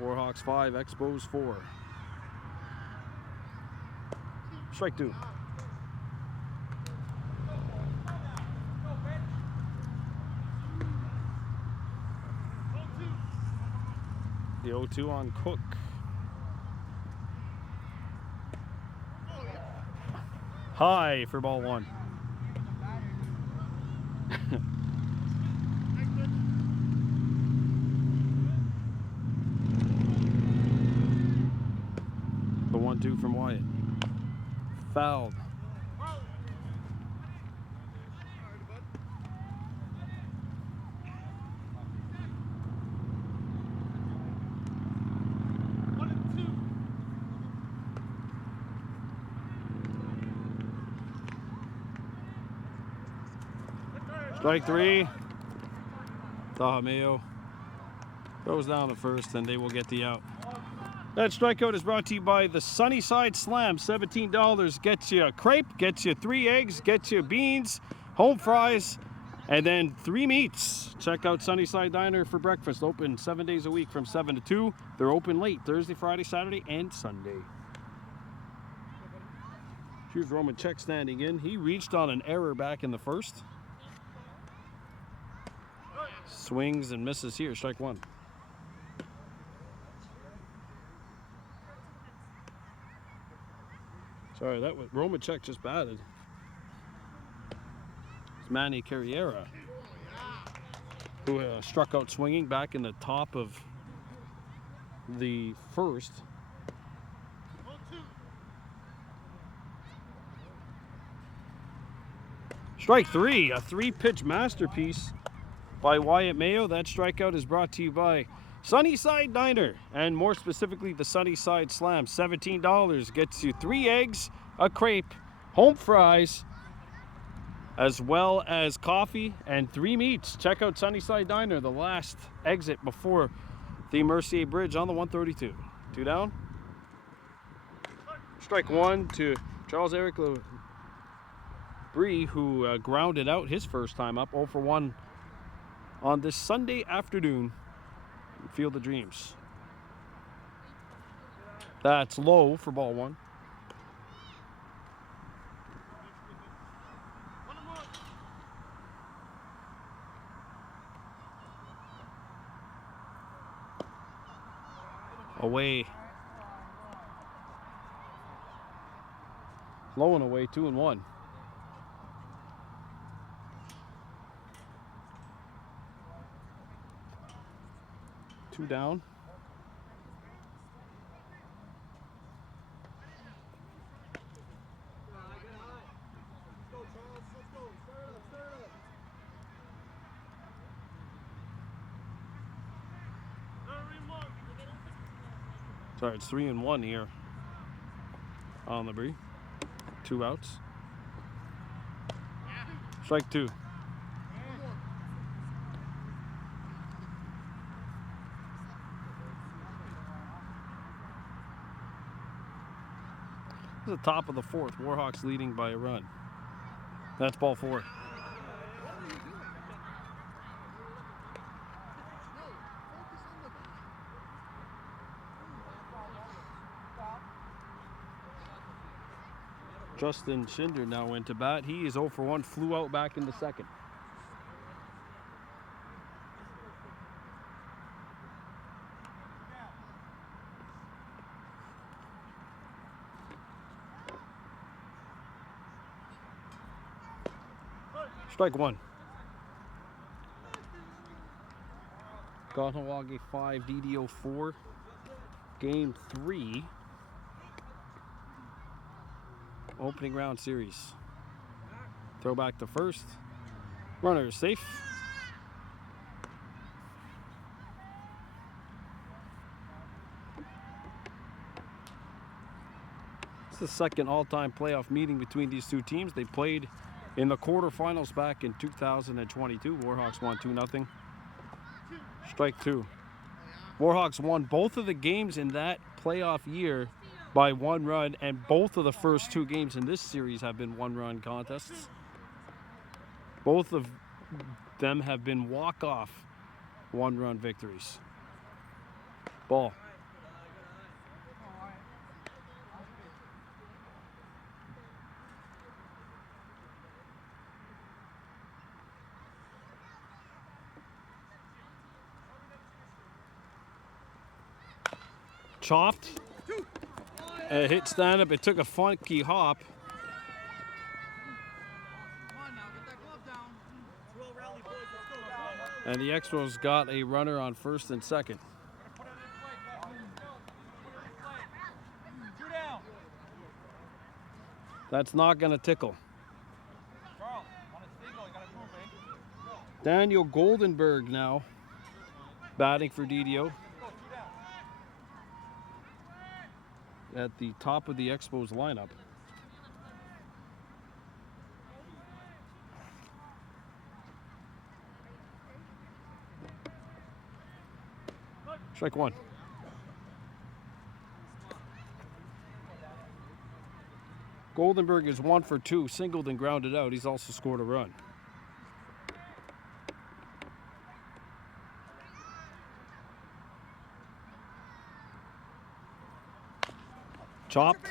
Warhawks 5, Expos 4. Strike 2. The 0-2 on Cook. High for ball 1. The 1-2 from Wyatt. Fouled. Strike 3. Taha Mayo. Throws down the first, and they will get the out. That strikeout is brought to you by the Sunnyside Slam. $17 gets you a crepe, gets you 3 eggs, gets you beans, home fries, and then 3 meats. Check out Sunnyside Diner for breakfast. Open 7 days a week from 7 to 2. They're open late Thursday, Friday, Saturday, and Sunday. Here's Roman Check standing in. He reached on an error back in the first. Swings and misses here. Strike one. Sorry, that was Roman Check just batted. It's Manny Carriera, who struck out swinging back in the top of the first. Strike three, a 3-pitch masterpiece by Wyatt Mayo. That strikeout is brought to you by Sunnyside Diner, and more specifically the Sunnyside Slam. $17 gets you 3 eggs, a crepe, home fries, as well as coffee and 3 meats. Check out Sunnyside Diner, the last exit before the Mercier Bridge on the 132. 2 down. Strike one to Charles Eric Bree, who grounded out his first time up. 0 for 1 on this Sunday afternoon. Field of Dreams. That's low for ball 1. Away. Low and away, 2-1. Two down. Sorry, it's 3-1 here on the Bree. 2 outs. Strike 2. This is the top of the 4th. Warhawks leading by a run. That's ball 4. Justin Schinder now into bat. He is 0 for 1. Flew out back in the second. Strike 1. Kahnawake 5, DDO 4. Game 3. Opening round series. Throw back to first. Runner is safe. It's the second all-time playoff meeting between these two teams. They played in the quarterfinals back in 2022. Warhawks won 2-0. Strike 2. Warhawks won both of the games in that playoff year by 1 run, and both of the first 2 games in this series have been 1-run contests. Both of them have been walk-off 1-run victories. Ball. Chopped. Hit stand up. It took a funky hop. And the Expos got a runner on first and second. That's not going to tickle. Daniel Goldenberg now batting for DDO. At the top of the Expos lineup. Strike one. Goldenberg is 1 for 2, singled and grounded out. He's also scored a run. Chopped.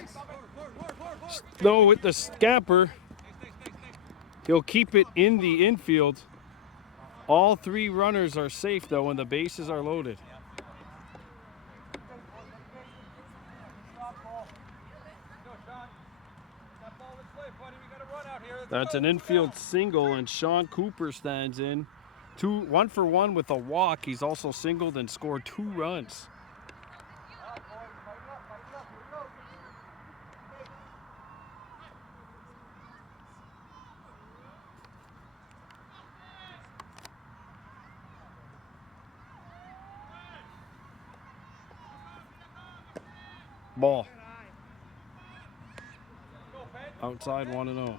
No, with the scamper. He'll keep it in the infield. All 3 runners are safe though, and the bases are loaded. That's an infield single, and Sean Cooper stands in. 1 for 1 with a walk. He's also singled and scored 2 runs. Ball. Outside 1-0.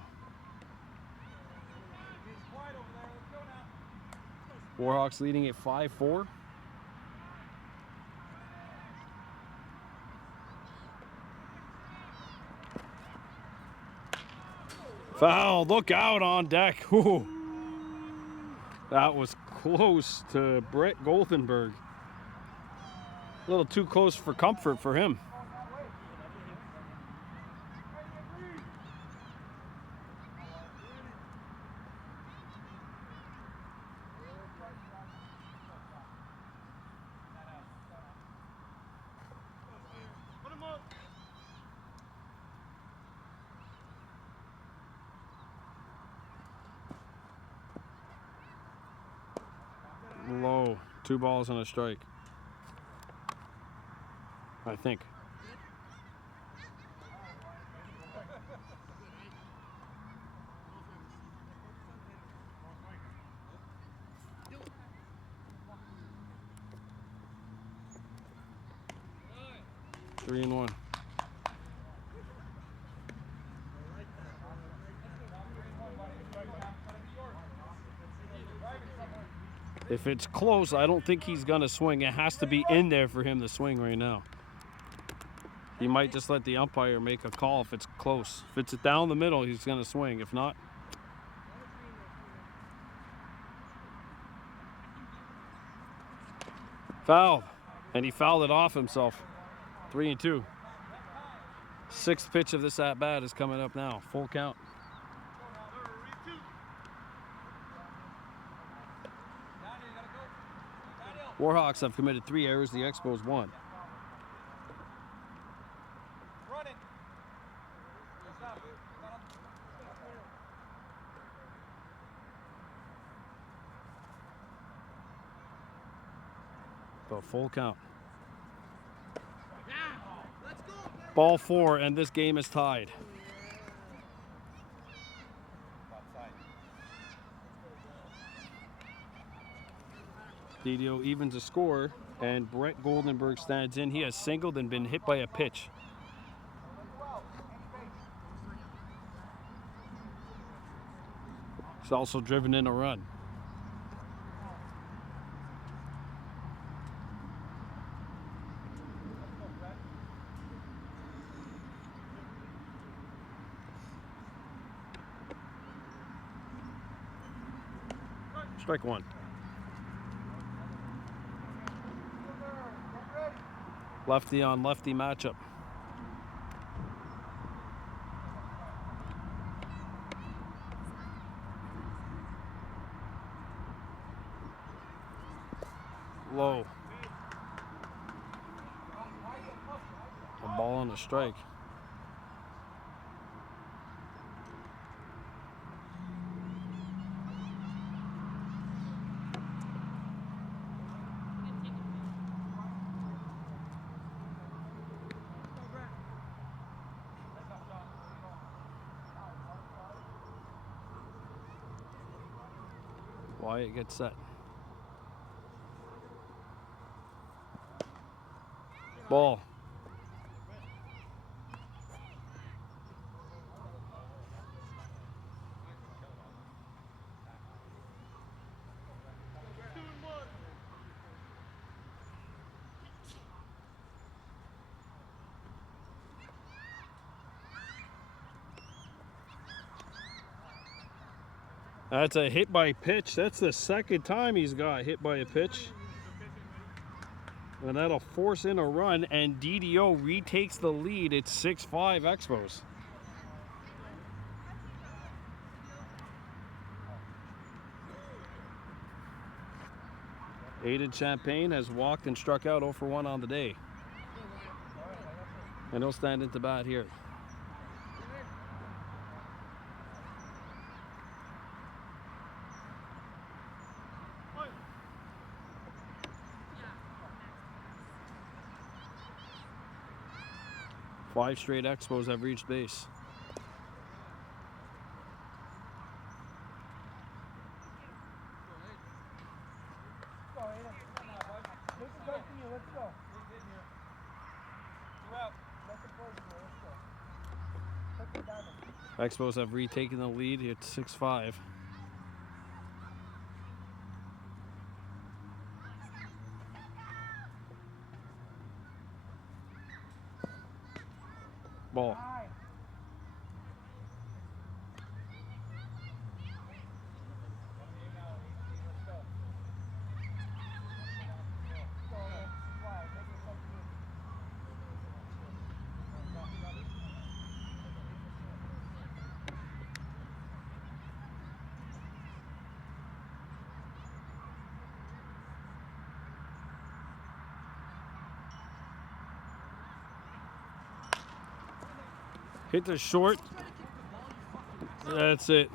Warhawks leading at 5-4. Foul, look out on deck. Whew. That was close to Brett Goldenberg. A little too close for comfort for him. Low. 2 balls and a strike. I think. Three and one. If it's close, I don't think he's going to swing. It has to be in there for him to swing right now. He might just let the umpire make a call if it's close. If it's down the middle, he's going to swing. If not, foul. And he fouled it off himself. 3 and 2. 6th pitch of this at-bat is coming up now. Full count. Warhawks have committed 3 errors. The Expos 1. The full count. Ball 4, and this game is tied. DDO evens a score, and Brett Goldenberg stands in. He has singled and been hit by a pitch. He's also driven in a run. Strike one. Lefty on lefty matchup. Low. A ball and a strike. Wyatt gets set. Ball. That's a hit by pitch. That's the second time he's got hit by a pitch. And that'll force in a run, and DDO retakes the lead. It's 6-5 Expos. Aiden Champagne has walked and struck out 0 for 1 on the day. And he'll stand into bat here. Five straight Expos have reached base. Expos have retaken the lead. It's 6-5. Ball. Hit the short. That's it.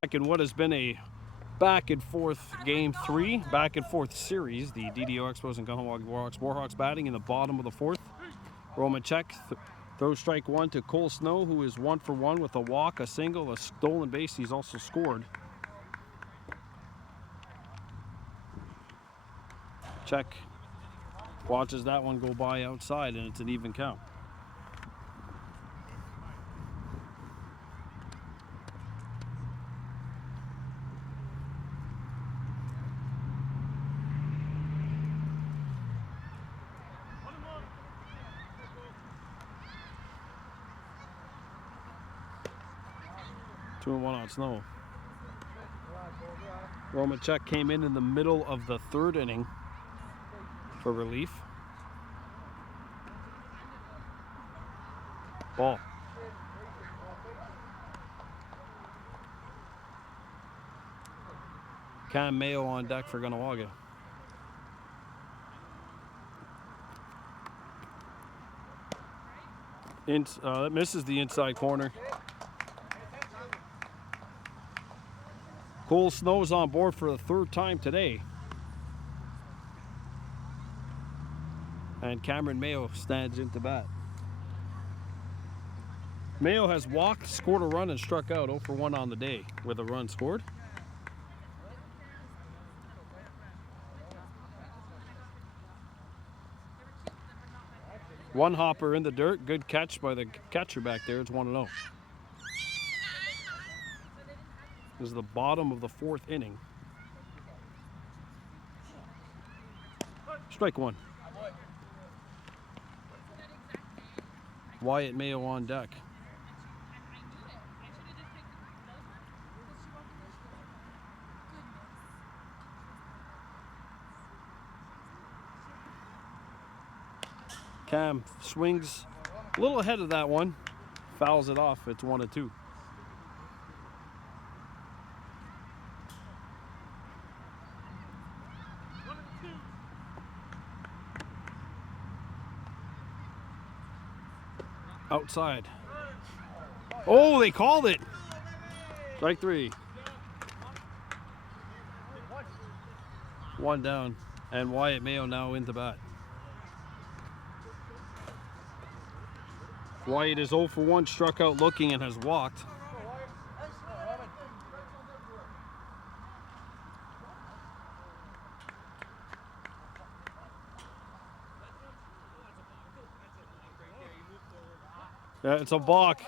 Back in what has been a back and forth game 3, back and forth series, the DDO Expos and Kahnawake Warhawks. Warhawks batting in the bottom of the 4th. Roman check. Throws strike 1 to Cole Snow, who is 1 for 1 with a walk, a single, a stolen base. He's also scored. Check watches that one go by outside, and it's an even count. Two and 1 on Snow. Roman check came in the middle of the 3rd inning for relief. Ball. Cam Mayo on deck for Kahnawake. That misses the inside corner. Cole Snow's on board for the 3rd time today. And Cameron Mayo stands into bat. Mayo has walked, scored a run, and struck out 0 for 1 on the day with a run scored. One hopper in the dirt. Good catch by the catcher back there. It's 1-0. This is the bottom of the 4th inning. Strike 1. Wyatt Mayo on deck. Cam swings a little ahead of that one. Fouls it off. It's 1-2. Outside. Oh, they called it. Strike 3. 1 down. And Wyatt Mayo now into bat. Wyatt is 0 for 1, struck out looking and has walked. Yeah, it's a balk.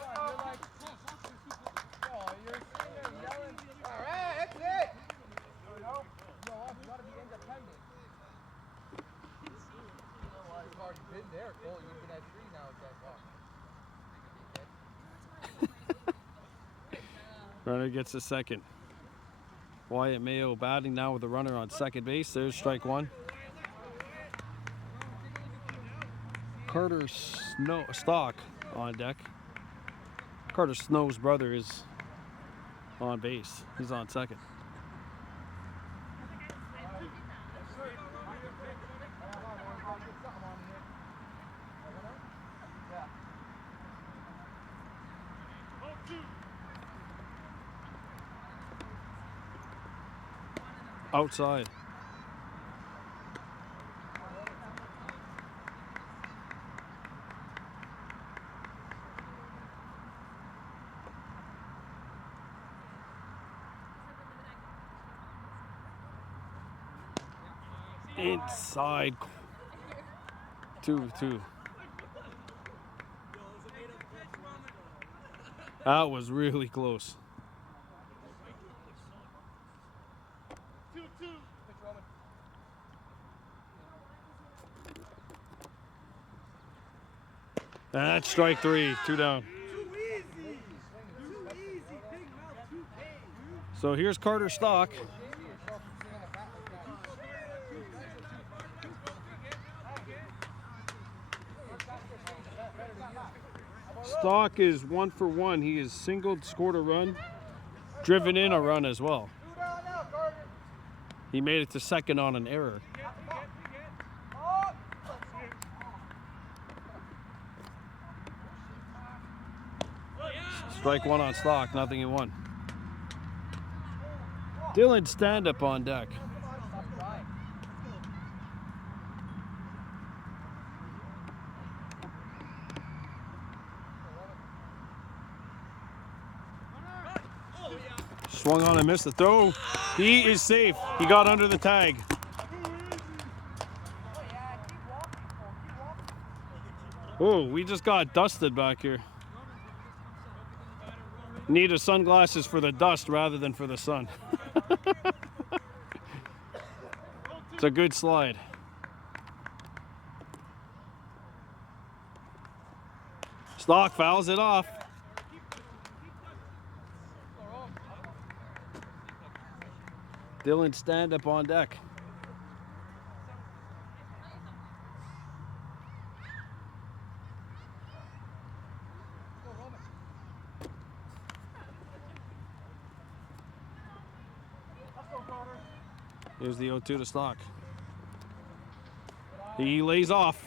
Runner gets a second. Wyatt Mayo batting now with a runner on second base. There's strike one. Carter Stock on deck. Carter Snow's brother is on base. He's on second. Outside. Inside. 2-2. That was really close. That's strike three, 2 down. So here's Carter Stock. Stock is 1 for 1. He has singled, scored a run, driven in a run as well. He made it to second on an error. Strike one on Stock, nothing in one. Dylan stand-up on deck. Swung on and missed the throw. He is safe. He got under the tag. Oh, we just got dusted back here. Need a sunglasses for the dust rather than for the sun. It's a good slide. Stock fouls it off. Dylan stand up on deck. Here's the 0-2 to Stock. He lays off.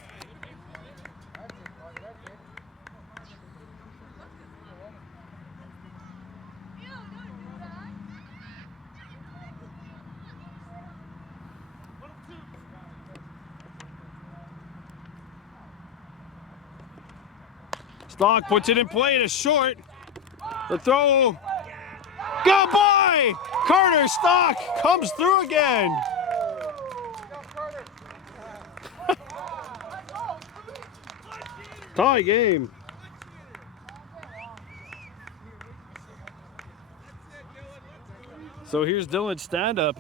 Stock puts it in play to short. The throw. Goodbye! Carter Stock comes through again. Tie game. So here's Dylan's stand-up.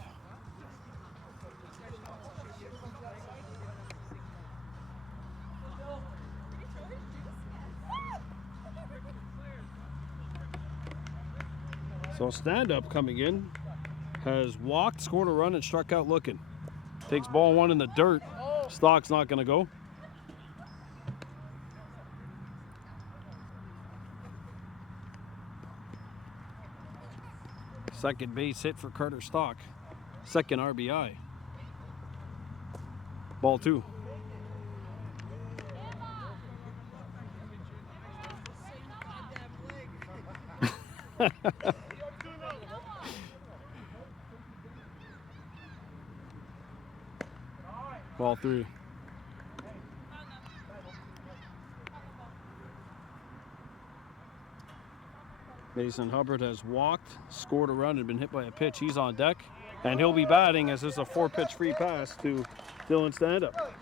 So stand-up coming in, has walked, scored a run, and struck out looking. Takes ball one in the dirt. Stock's not going to go. Second base hit for Carter Stock. Second RBI. Ball two. Ball three. Mason Hubbard has walked, scored a run, and been hit by a pitch. He's on deck, and he'll be batting as this is a 4-pitch free pass to Dylan Stand-Up.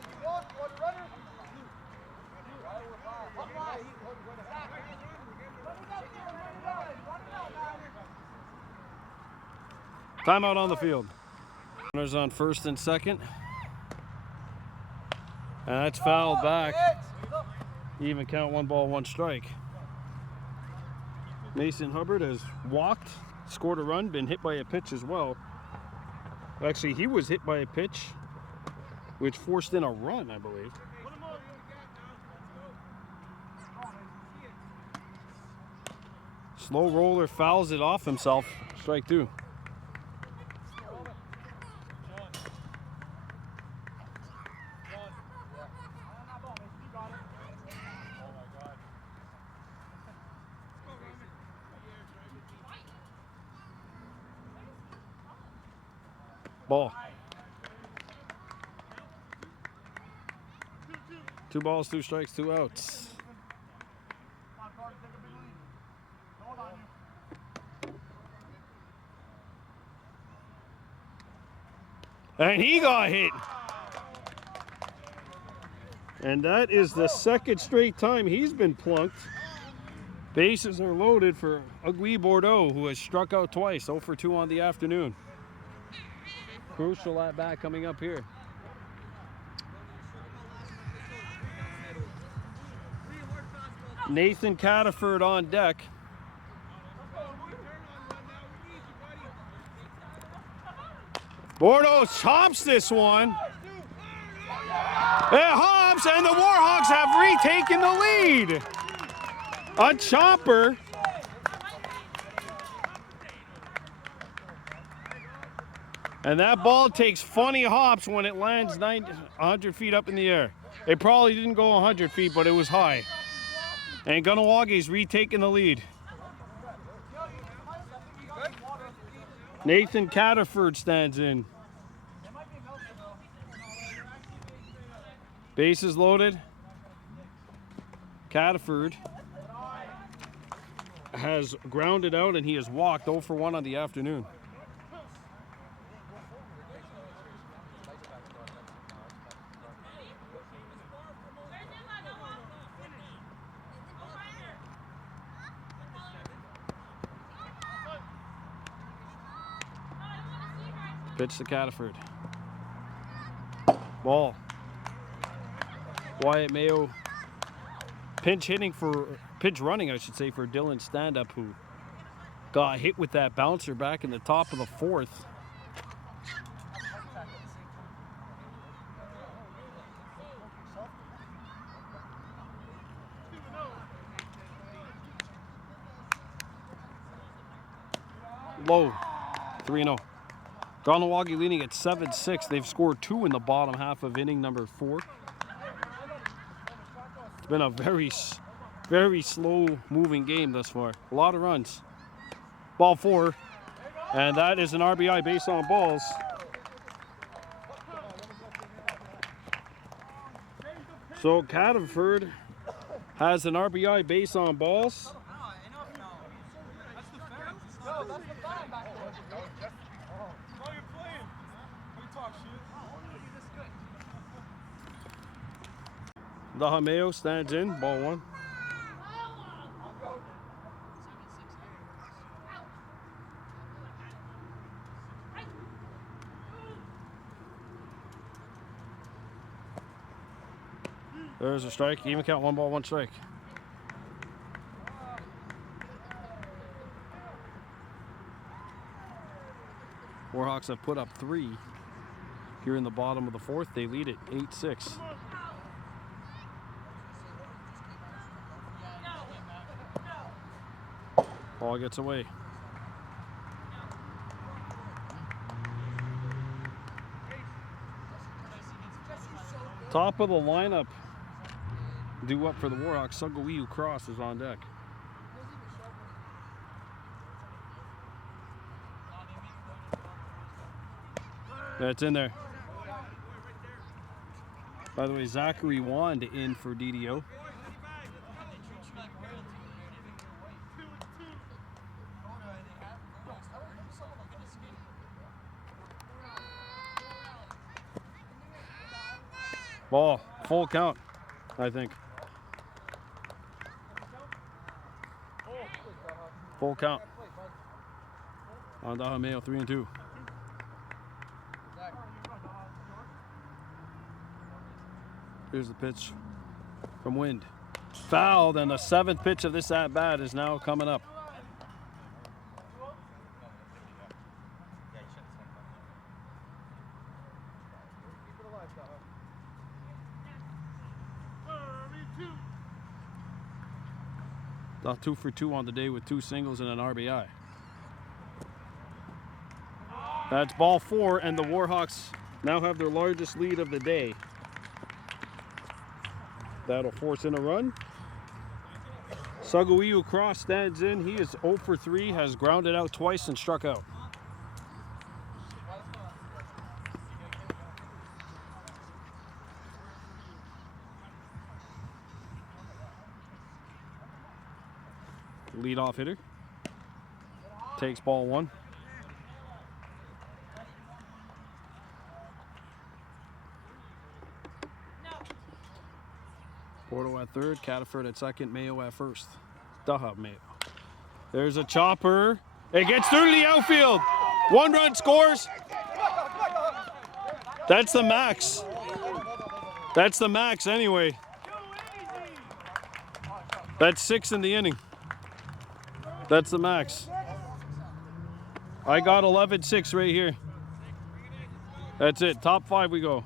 Timeout on the field. Runners on first and second. And that's fouled back. Even count 1 ball, 1 strike. Mason Hubbard has walked, scored a run, been hit by a pitch as well. Actually, he was hit by a pitch, which forced in a run, I believe. Slow roller fouls it off himself. Strike 2. Ball. 2 balls, 2 strikes, 2 outs. And he got hit. And that is the 2nd straight time he's been plunked. Bases are loaded for Ugly Bordeaux, who has struck out twice, 0 for 2 on the afternoon. Crucial at bat coming up here. Nathan Cataford on deck. Bordeaux chops this one. It hops, and the Warhawks have retaken the lead. A chopper. And that ball takes funny hops when it lands 100 feet up in the air. It probably didn't go 100 feet, but it was high. And Kahnawake retaking the lead. Nathan Cataford stands in. Bases loaded. Cataford has grounded out, and he has walked 0 for 1 on the afternoon. Pitch to Cataford. Ball. Wyatt Mayo pinch running, I should say, for Dylan Standup, who got hit with that bouncer back in the top of the 4th. Low. 3-0. Kahnawake leading at 7-6. They've scored 2 in the bottom half of inning number 4. It's been a very slow moving game thus far. A lot of runs. Ball 4. And that is an RBI base on balls. So Cataford has an RBI base on balls. Mayo stands in, ball 1. There's a strike, even count 1 ball, 1 strike. Warhawks have put up 3 here in the bottom of the 4th. They lead it 8-6. Ball gets away. Top of the lineup due up for the Warhawks. Sugawiu Cross is on deck. That's in there. By the way, Zachary Wand in for DDO. Ball, full count, I think. Full count. On Mayo, 3-2. Here's the pitch from Wind. Fouled, and the 7th pitch of this at-bat is now coming up. Not 2 for 2 on the day with 2 singles and an RBI. That's ball 4, and the Warhawks now have their largest lead of the day. That'll force in a run. Saguiu Cross stands in. He is 0 for 3, has grounded out twice and struck out. Leadoff hitter. Takes ball 1. Porto at third, Cataford at second, Mayo at first. Daha Mayo. There's a chopper. It gets through to the outfield. 1 run scores. That's the max. That's the max anyway. That's 6 in the inning. That's the max. I got 11-6 right here. That's it. Top 5 we go.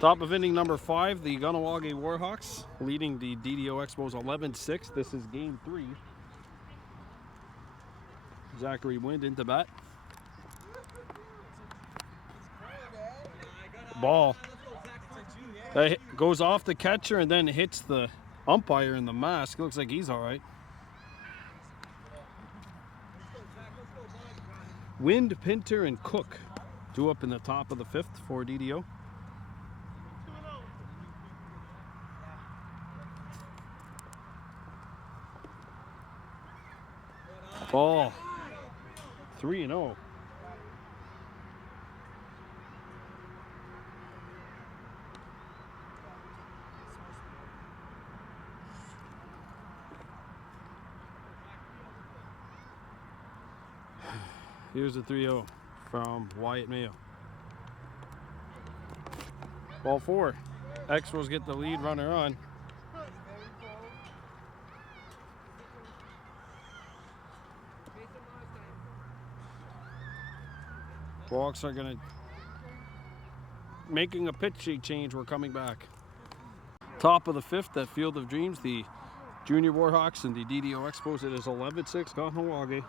Top of inning number 5, the Kahnawake Warhawks leading the DDO Expos 11-6. This is game 3. Zachary Wind into bat. Ball. That goes off the catcher and then hits the umpire in the mask. Looks like he's all right. Wind, Pinter, and Cook. 2 up in the top of the 5th for DDO. Ball. 3-0. Here's the 3-0 from Wyatt Mayo. Ball 4. Expos get the lead runner on. Hawks are going to making a pitch change. We're coming back. Top of the 5th at Field of Dreams, the Junior Warhawks and the DDO Expos. It is 11-6 Kahnawake.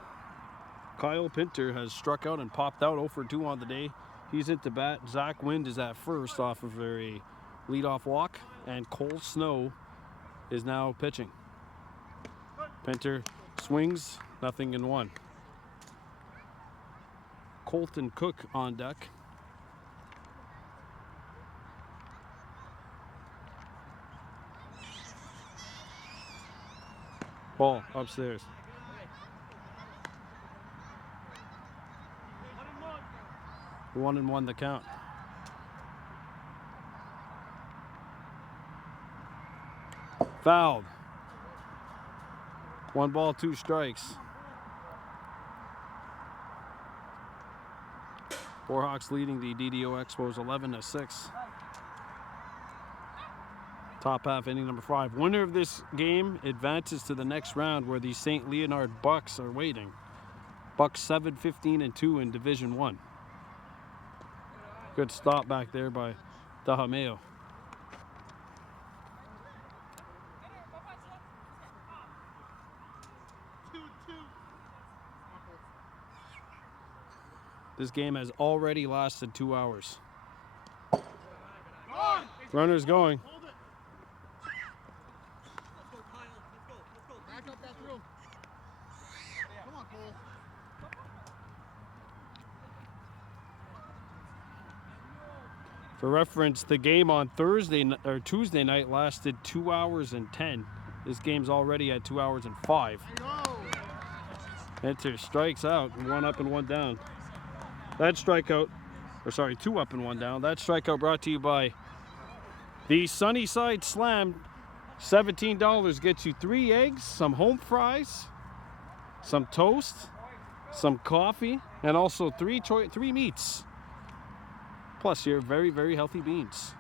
Kyle Pinter has struck out and popped out 0 for 2 on the day. He's into bat. Zach Wind is at first off of a leadoff walk, and Cole Snow is now pitching. Pinter swings, 0-1. Colton Cook on deck. Ball upstairs. One and one the count. Fouled. 1 ball, 2 strikes. Warhawks leading the DDO Expos 11-6. Top half inning number 5. Winner of this game advances to the next round where the St-Leonard Bucs are waiting. Bucs 7-15-2 in Division 1. Good stop back there by Dahameo. This game has already lasted 2 hours. Runner's going. For reference, the game on Tuesday night lasted 2 hours and 10. This game's already at 2 hours and 5. Enter strikes out, 1 up and 1 down. That strikeout, or sorry, 2 up and 1 down. That strikeout brought to you by the Sunnyside Slam. $17 gets you 3 eggs, some home fries, some toast, some coffee, and also 3 meats. Plus your very, very healthy beans.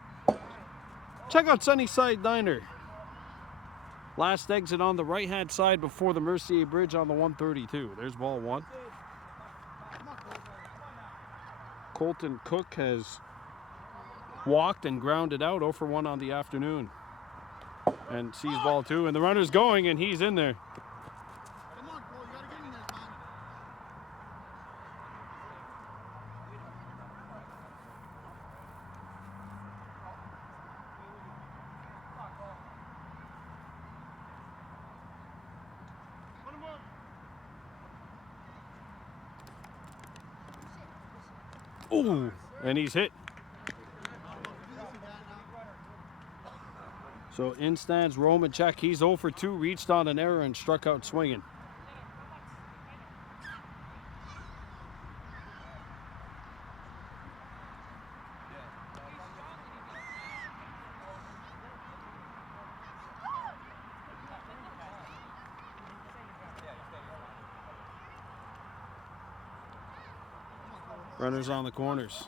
Check out Sunnyside Diner. Last exit on the right-hand side before the Mercier Bridge on the 132. There's ball one. Colton Cook has walked and grounded out 0 for 1 on the afternoon. And sees ball two, and the runner's going, and he's in there. Come on, Cole, you gotta get in there, man. Ooh, and he's hit. So in stands Roman check. He's 0 for 2, reached on an error and struck out swinging. Runners on the corners.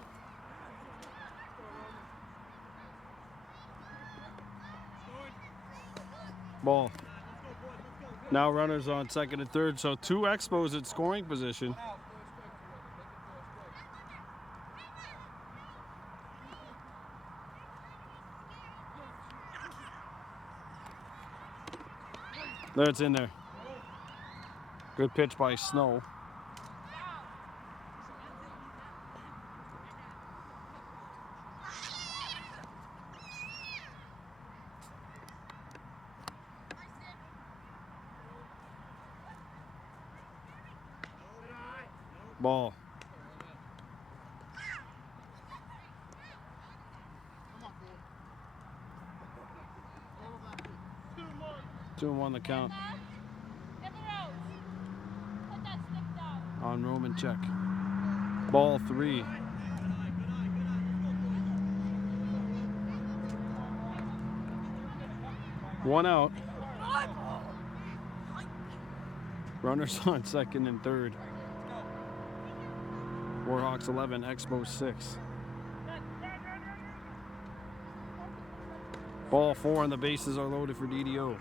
Ball. Now runners on second and third, so 2 Expos at scoring position. That's in there. Good pitch by Snow. Ball. Come on, Cole. 2-1 the count. On Roman check. Ball 3. One out. Runners on second and third. Warhawks 11, Expos 6. Ball 4 and the bases are loaded for DDO.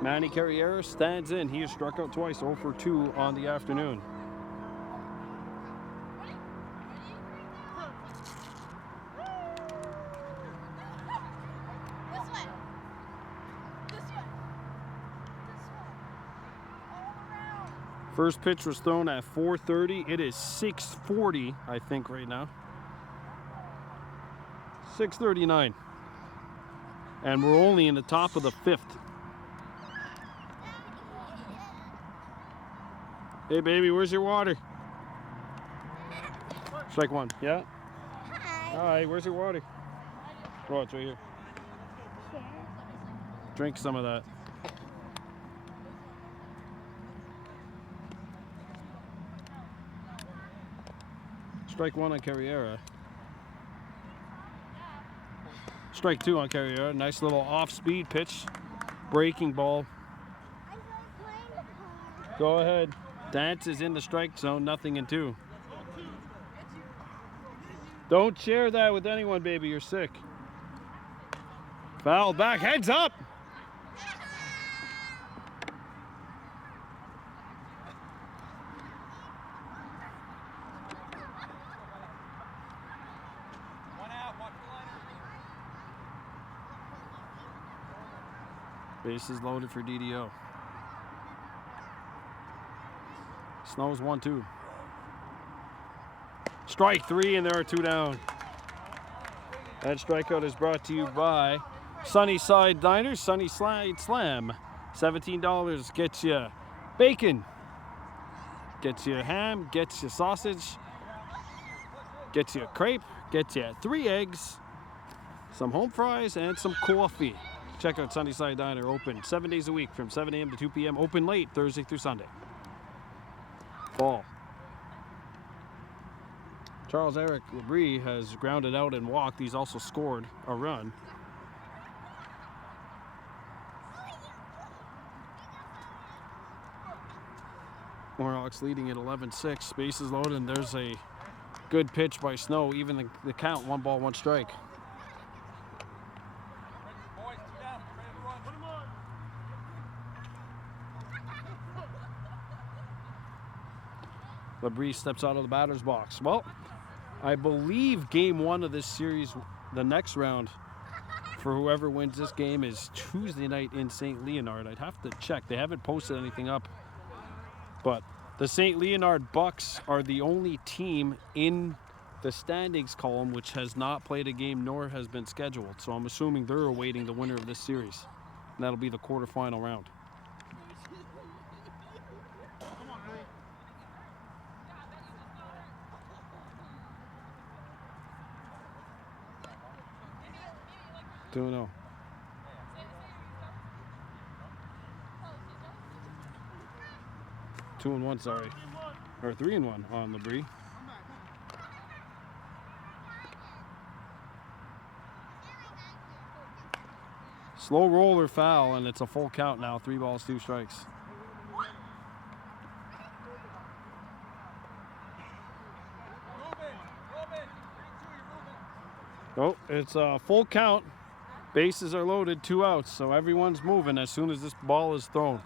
Manny Carriera stands in. He has struck out twice, 0 for 2 on the afternoon. First pitch was thrown at 4:30. It is 6:40, I think, right now. 6:39. And we're only in the top of the 5th. Hey, baby, where's your water? Strike 1. Yeah? Hi, where's your water? Oh, it's right here. Drink some of that. Strike 1 on Carriera. Strike 2 on Carriera. Nice little off-speed pitch. Breaking ball. Go ahead. Dance is in the strike zone. 0-2. Don't share that with anyone, baby. You're sick. Foul back. Heads up. Bases loaded for DDO. Snow's 1-2. Strike 3, and there are 2 down. That strikeout is brought to you by Sunnyside Diner, Sunnyside Slam. $17 gets you bacon, gets you ham, gets you sausage, gets you a crepe, gets you 3 eggs, some home fries, and some coffee. Check out Sunnyside Diner, open 7 days a week from 7 a.m. to 2 p.m. Open late Thursday through Sunday. Ball. Charles Eric Labrie has grounded out and walked. He's also scored a run. Warhawks leading at 11-6. Bases loaded, and there's a Good pitch by Snow. Even the count, 1 ball, 1 strike. Boys, 2 down. Ready to run. Put him on. Labrie steps out of the batter's box. Well, I believe game 1 of this series, the next round, for whoever wins this game, is Tuesday night in St. Leonard. I'd have to check. They haven't posted anything up. But the St. Leonard Bucs are the only team in the standings column which has not played a game nor has been scheduled. So I'm assuming they're awaiting the winner of this series. And that'll be the quarterfinal round. Come on, Ray. 2-0. 2-1, sorry. Or 3-1 on Labrie. Slow roller foul, and it's a full count now. 3 balls, 2 strikes. Oh, it's a full count. Bases are loaded, 2 outs, so everyone's moving as soon as this ball is thrown.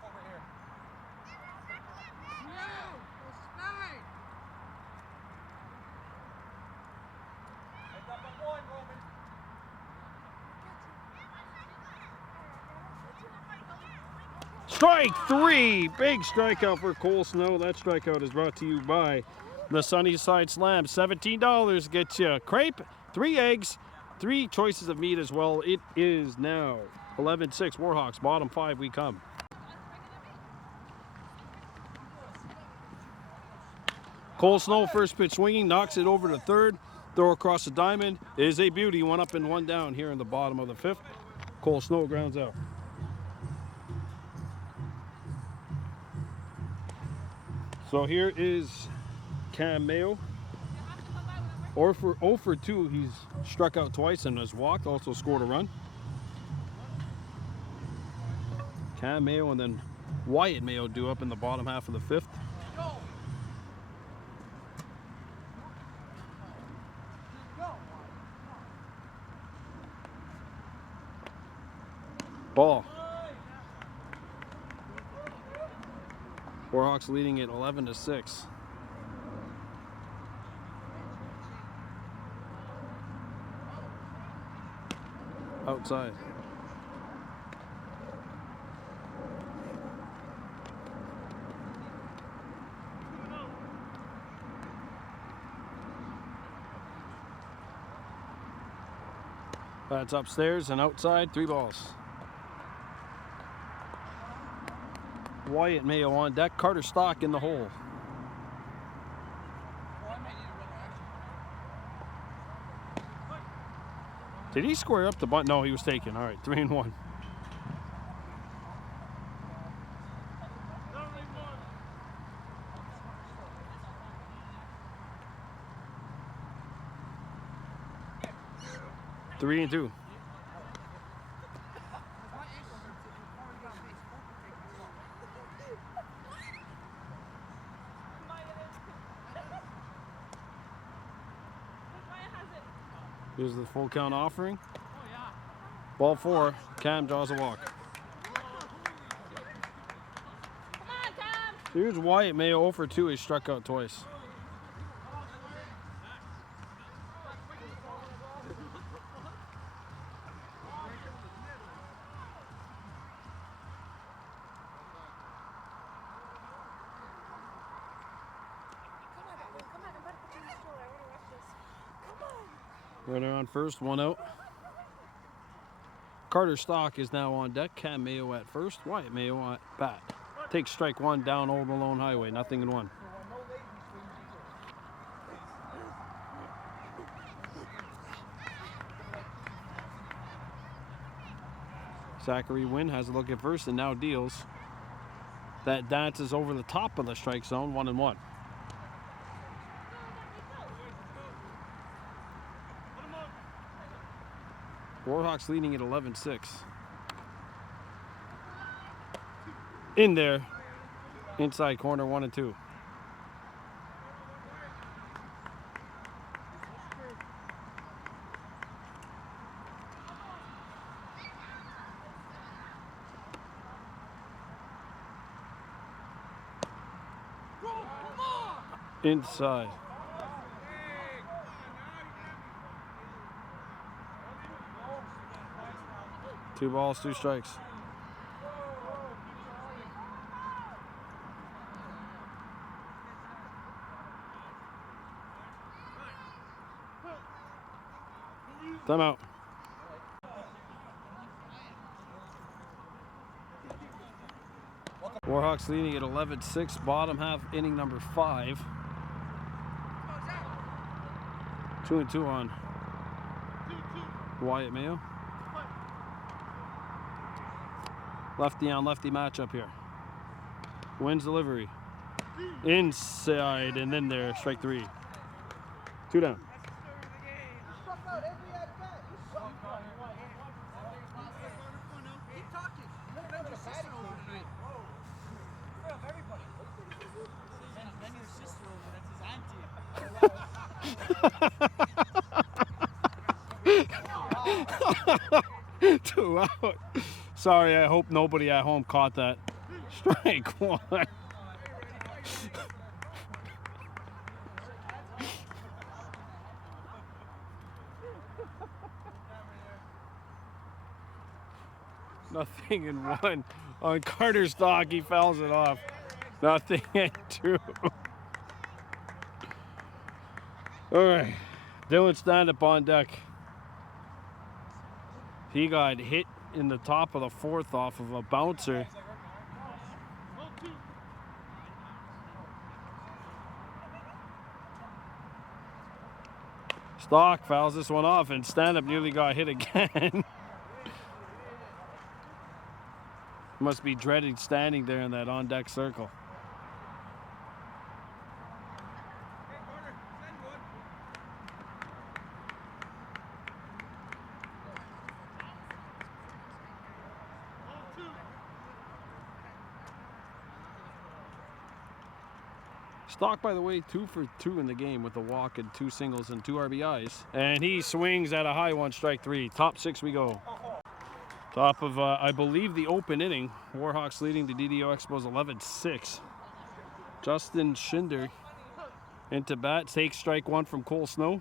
Strike 3! Big strikeout for Cole Snow. That strikeout is brought to you by the Sunnyside Slam. $17 gets you crepe, 3 eggs, 3 choices of meat as well. It is now 11-6 Warhawks. Bottom 5 we come. Cole Snow, first pitch swinging, knocks it over to third. Throw across the diamond is a beauty. 1 up and 1 down here in the bottom of the 5th. Cole Snow grounds out. So here is Cam Mayo. 0 for 2. He's struck out twice and has walked. Also scored a run. Cam Mayo and then Wyatt Mayo due up in the bottom half of the 5th. Ball. Warhawks leading it 11-6. Outside. That's upstairs and outside, 3 balls. Wyatt Mayo on deck, Carter Stock in the hole. Did he square up the bunt? No, he was taken. All right, 3-1. Three and 2. Here's the full count offering. Ball 4. Cam draws a walk. Here's Wyatt Mayo 0 for 2. He struck out twice. Runner on first, 1 out. Carter Stock is now on deck. Cam Mayo at first. Wyatt Mayo at bat. Takes strike 1 down Old Malone Highway. 0-1. Zachary Wynn has a look at first and now deals. That dances over the top of the strike zone. 1-1. Warhawks leading at 11-6. In there. Inside corner, 1 and 2. Inside. 2 balls, 2 strikes. Timeout. Warhawks leading at 11-6, bottom half, inning number 5. 2-2 on Wyatt Mayo. Lefty on lefty matchup here. Wins delivery. Inside and then there, strike 3. 2 down. Two out. Sorry, I hope nobody at home caught that. Strike 1. Nothing in 1. On Carter's dog, he fouls it off. Nothing in 2. All right, Dylan stand up on deck. He got hit in the top of the 4th off of a bouncer. Stock fouls this one off, and stand up nearly got hit again. Must be dreading standing there in that on deck circle. Stock, by the way, 2 for 2 in the game with a walk and 2 singles and 2 RBIs. And he swings at a high one, strike 3. Top 6 we go. Top of, I believe, the open inning. Warhawks leading the DDO Expos 11-6. Justin Schinder into bat, takes strike 1 from Cole Snow.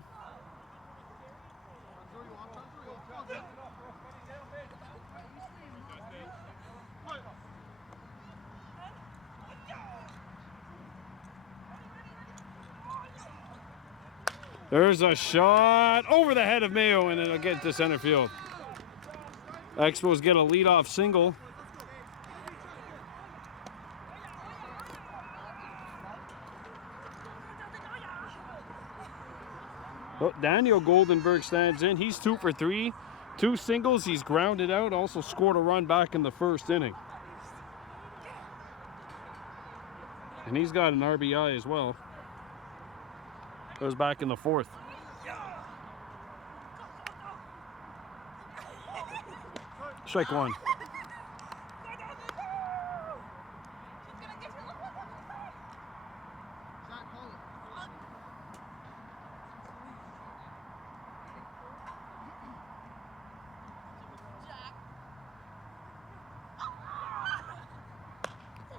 There's a shot over the head of Mayo, and it'll get to center field. Expos get a leadoff single. Oh, Daniel Goldenberg stands in. He's 2 for 3. 2 singles. He's grounded out. Also scored a run back in the 1st inning. And he's got an RBI as well. Goes back in the 4th. Strike 1.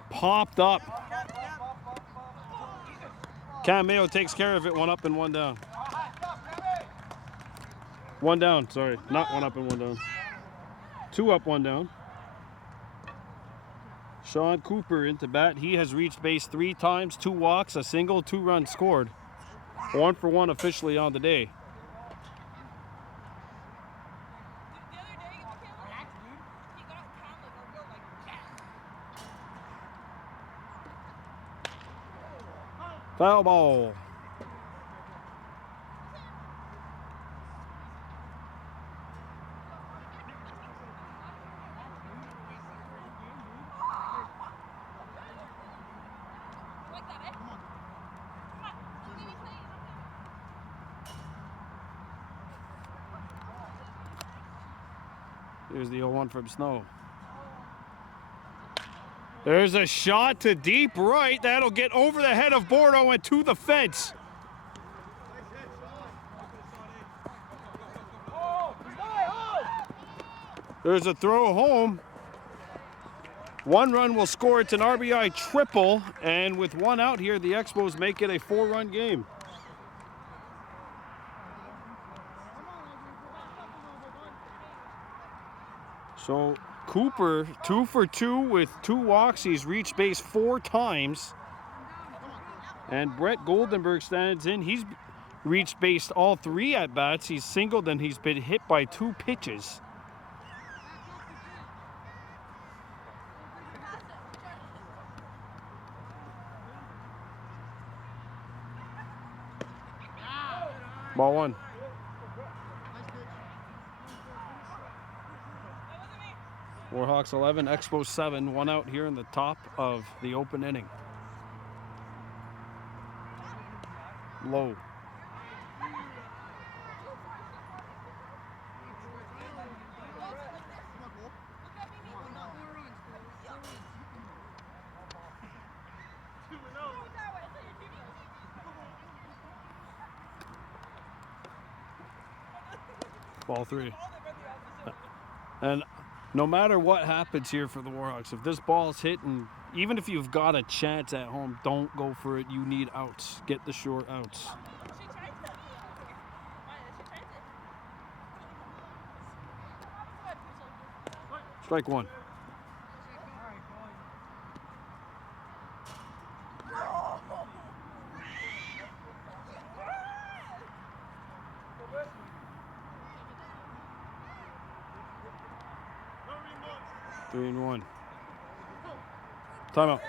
Popped up. Cam Mayo takes care of it. 1 up and 1 down. 1 down, sorry. Not 1 up and 1 down. 2 up, 1 down. Sean Cooper into bat. He has reached base 3 times, 2 walks, a single, 2 runs scored. 1 for 1 officially on the day. Foul ball. Here's the 0-1 from Snow. There's a shot to deep right. That'll get over the head of Bordeaux and to the fence. There's a throw home. 1 run will score. It's an RBI triple, and with 1 out here, the Expos make it a 4-run game. So Cooper, 2 for 2 with 2 walks. He's reached base 4 times. And Brett Goldenberg stands in. He's reached base all 3 at-bats. He's singled and he's been hit by 2 pitches. Ball 1. Warhawks 11, Expos 7, 1 out here in the top of the open inning. Low. Ball 3. And no matter what happens here for the Warhawks, if this ball's hit, and even if you've got a chance at home, don't go for it. You need outs. Get the short outs. Strike 1. Three and 1. Timeout.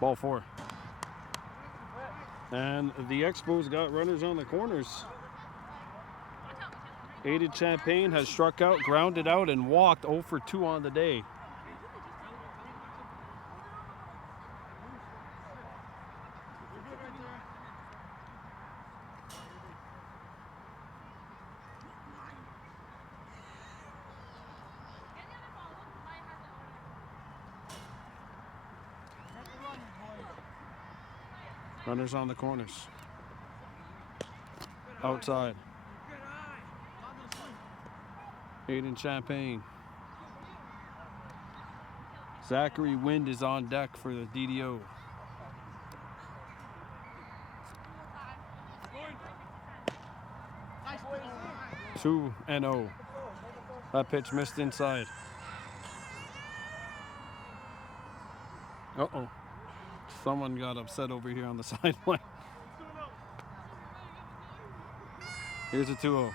Ball 4. And the Expos got runners on the corners. Aiden Champagne has struck out, grounded out, and walked 0 for 2 on the day. Runners on the corners. Outside. Aiden Champagne. Zachary Wind is on deck for the DDO. Nice. 2-0. That pitch missed inside. Uh-oh. Someone got upset over here on the sideline. Here's a 2-0.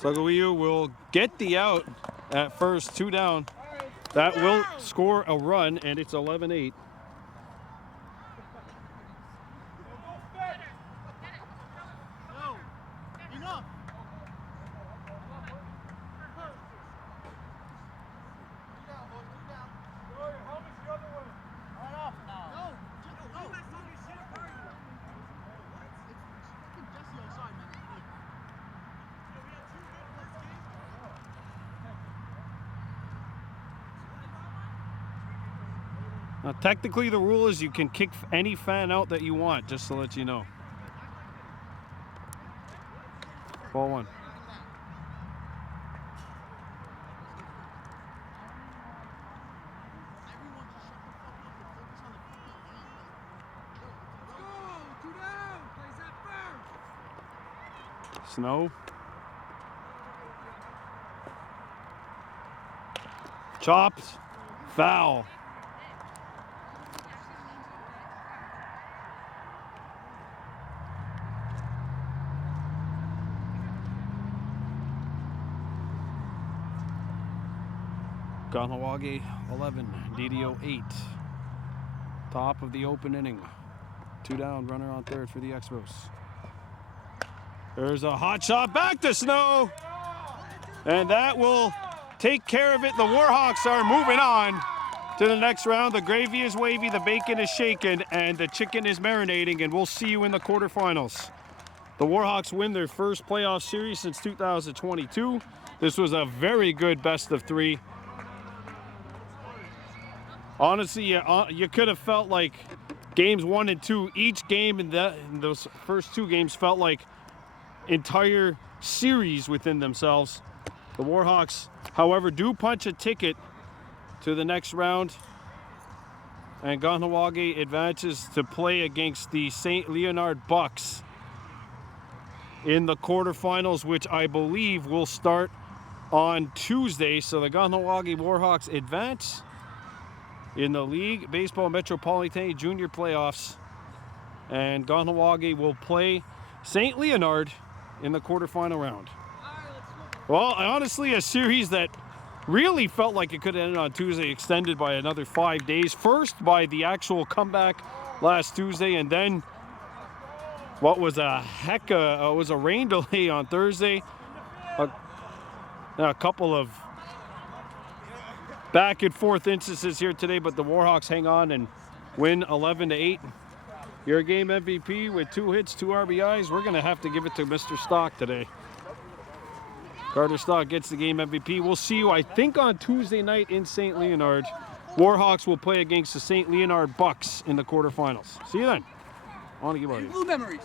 Sagawiu will get the out at first, 2 down. That will score a run, and it's 11-8. Now, technically, the rule is you can kick any fan out that you want, just to let you know. Ball 1. Snow. Chopped. Foul. Kahnawake 11, DDO 8. Top of the open inning. 2 down, runner on third for the Expos. There's a hot shot back to Snow. And that will take care of it. The Warhawks are moving on to the next round. The gravy is wavy, the bacon is shaken, and the chicken is marinating, and we'll see you in the quarterfinals. The Warhawks win their first playoff series since 2022. This was a very good best of 3. Honestly, you could have felt like games 1 and 2, each game in those first 2 games felt like entire series within themselves. The Warhawks, however, do punch a ticket to the next round, and Kahnawake advances to play against the St-Leonard Bucs in the quarterfinals, which I believe will start on Tuesday. So the Kahnawake Warhawks advance in the League Baseball Metropolitan Junior Playoffs, and Kahnawake will play St. Leonard in the quarterfinal round. Well, honestly, a series that really felt like it could have ended on Tuesday, extended by another 5 days. First by the actual comeback last Tuesday, and then what was a heck of, was a rain delay on Thursday. A couple of back and forth instances here today, but the Warhawks hang on and win 11-8. Your game MVP with 2 hits, 2 RBIs. We're going to have to give it to Mr. Stock today. Carter Stock gets the game MVP. We'll see you, I think, on Tuesday night in St. Leonard. Warhawks will play against the St. Leonard Bucs in the quarterfinals. See you then. I want to give out. Blue memories.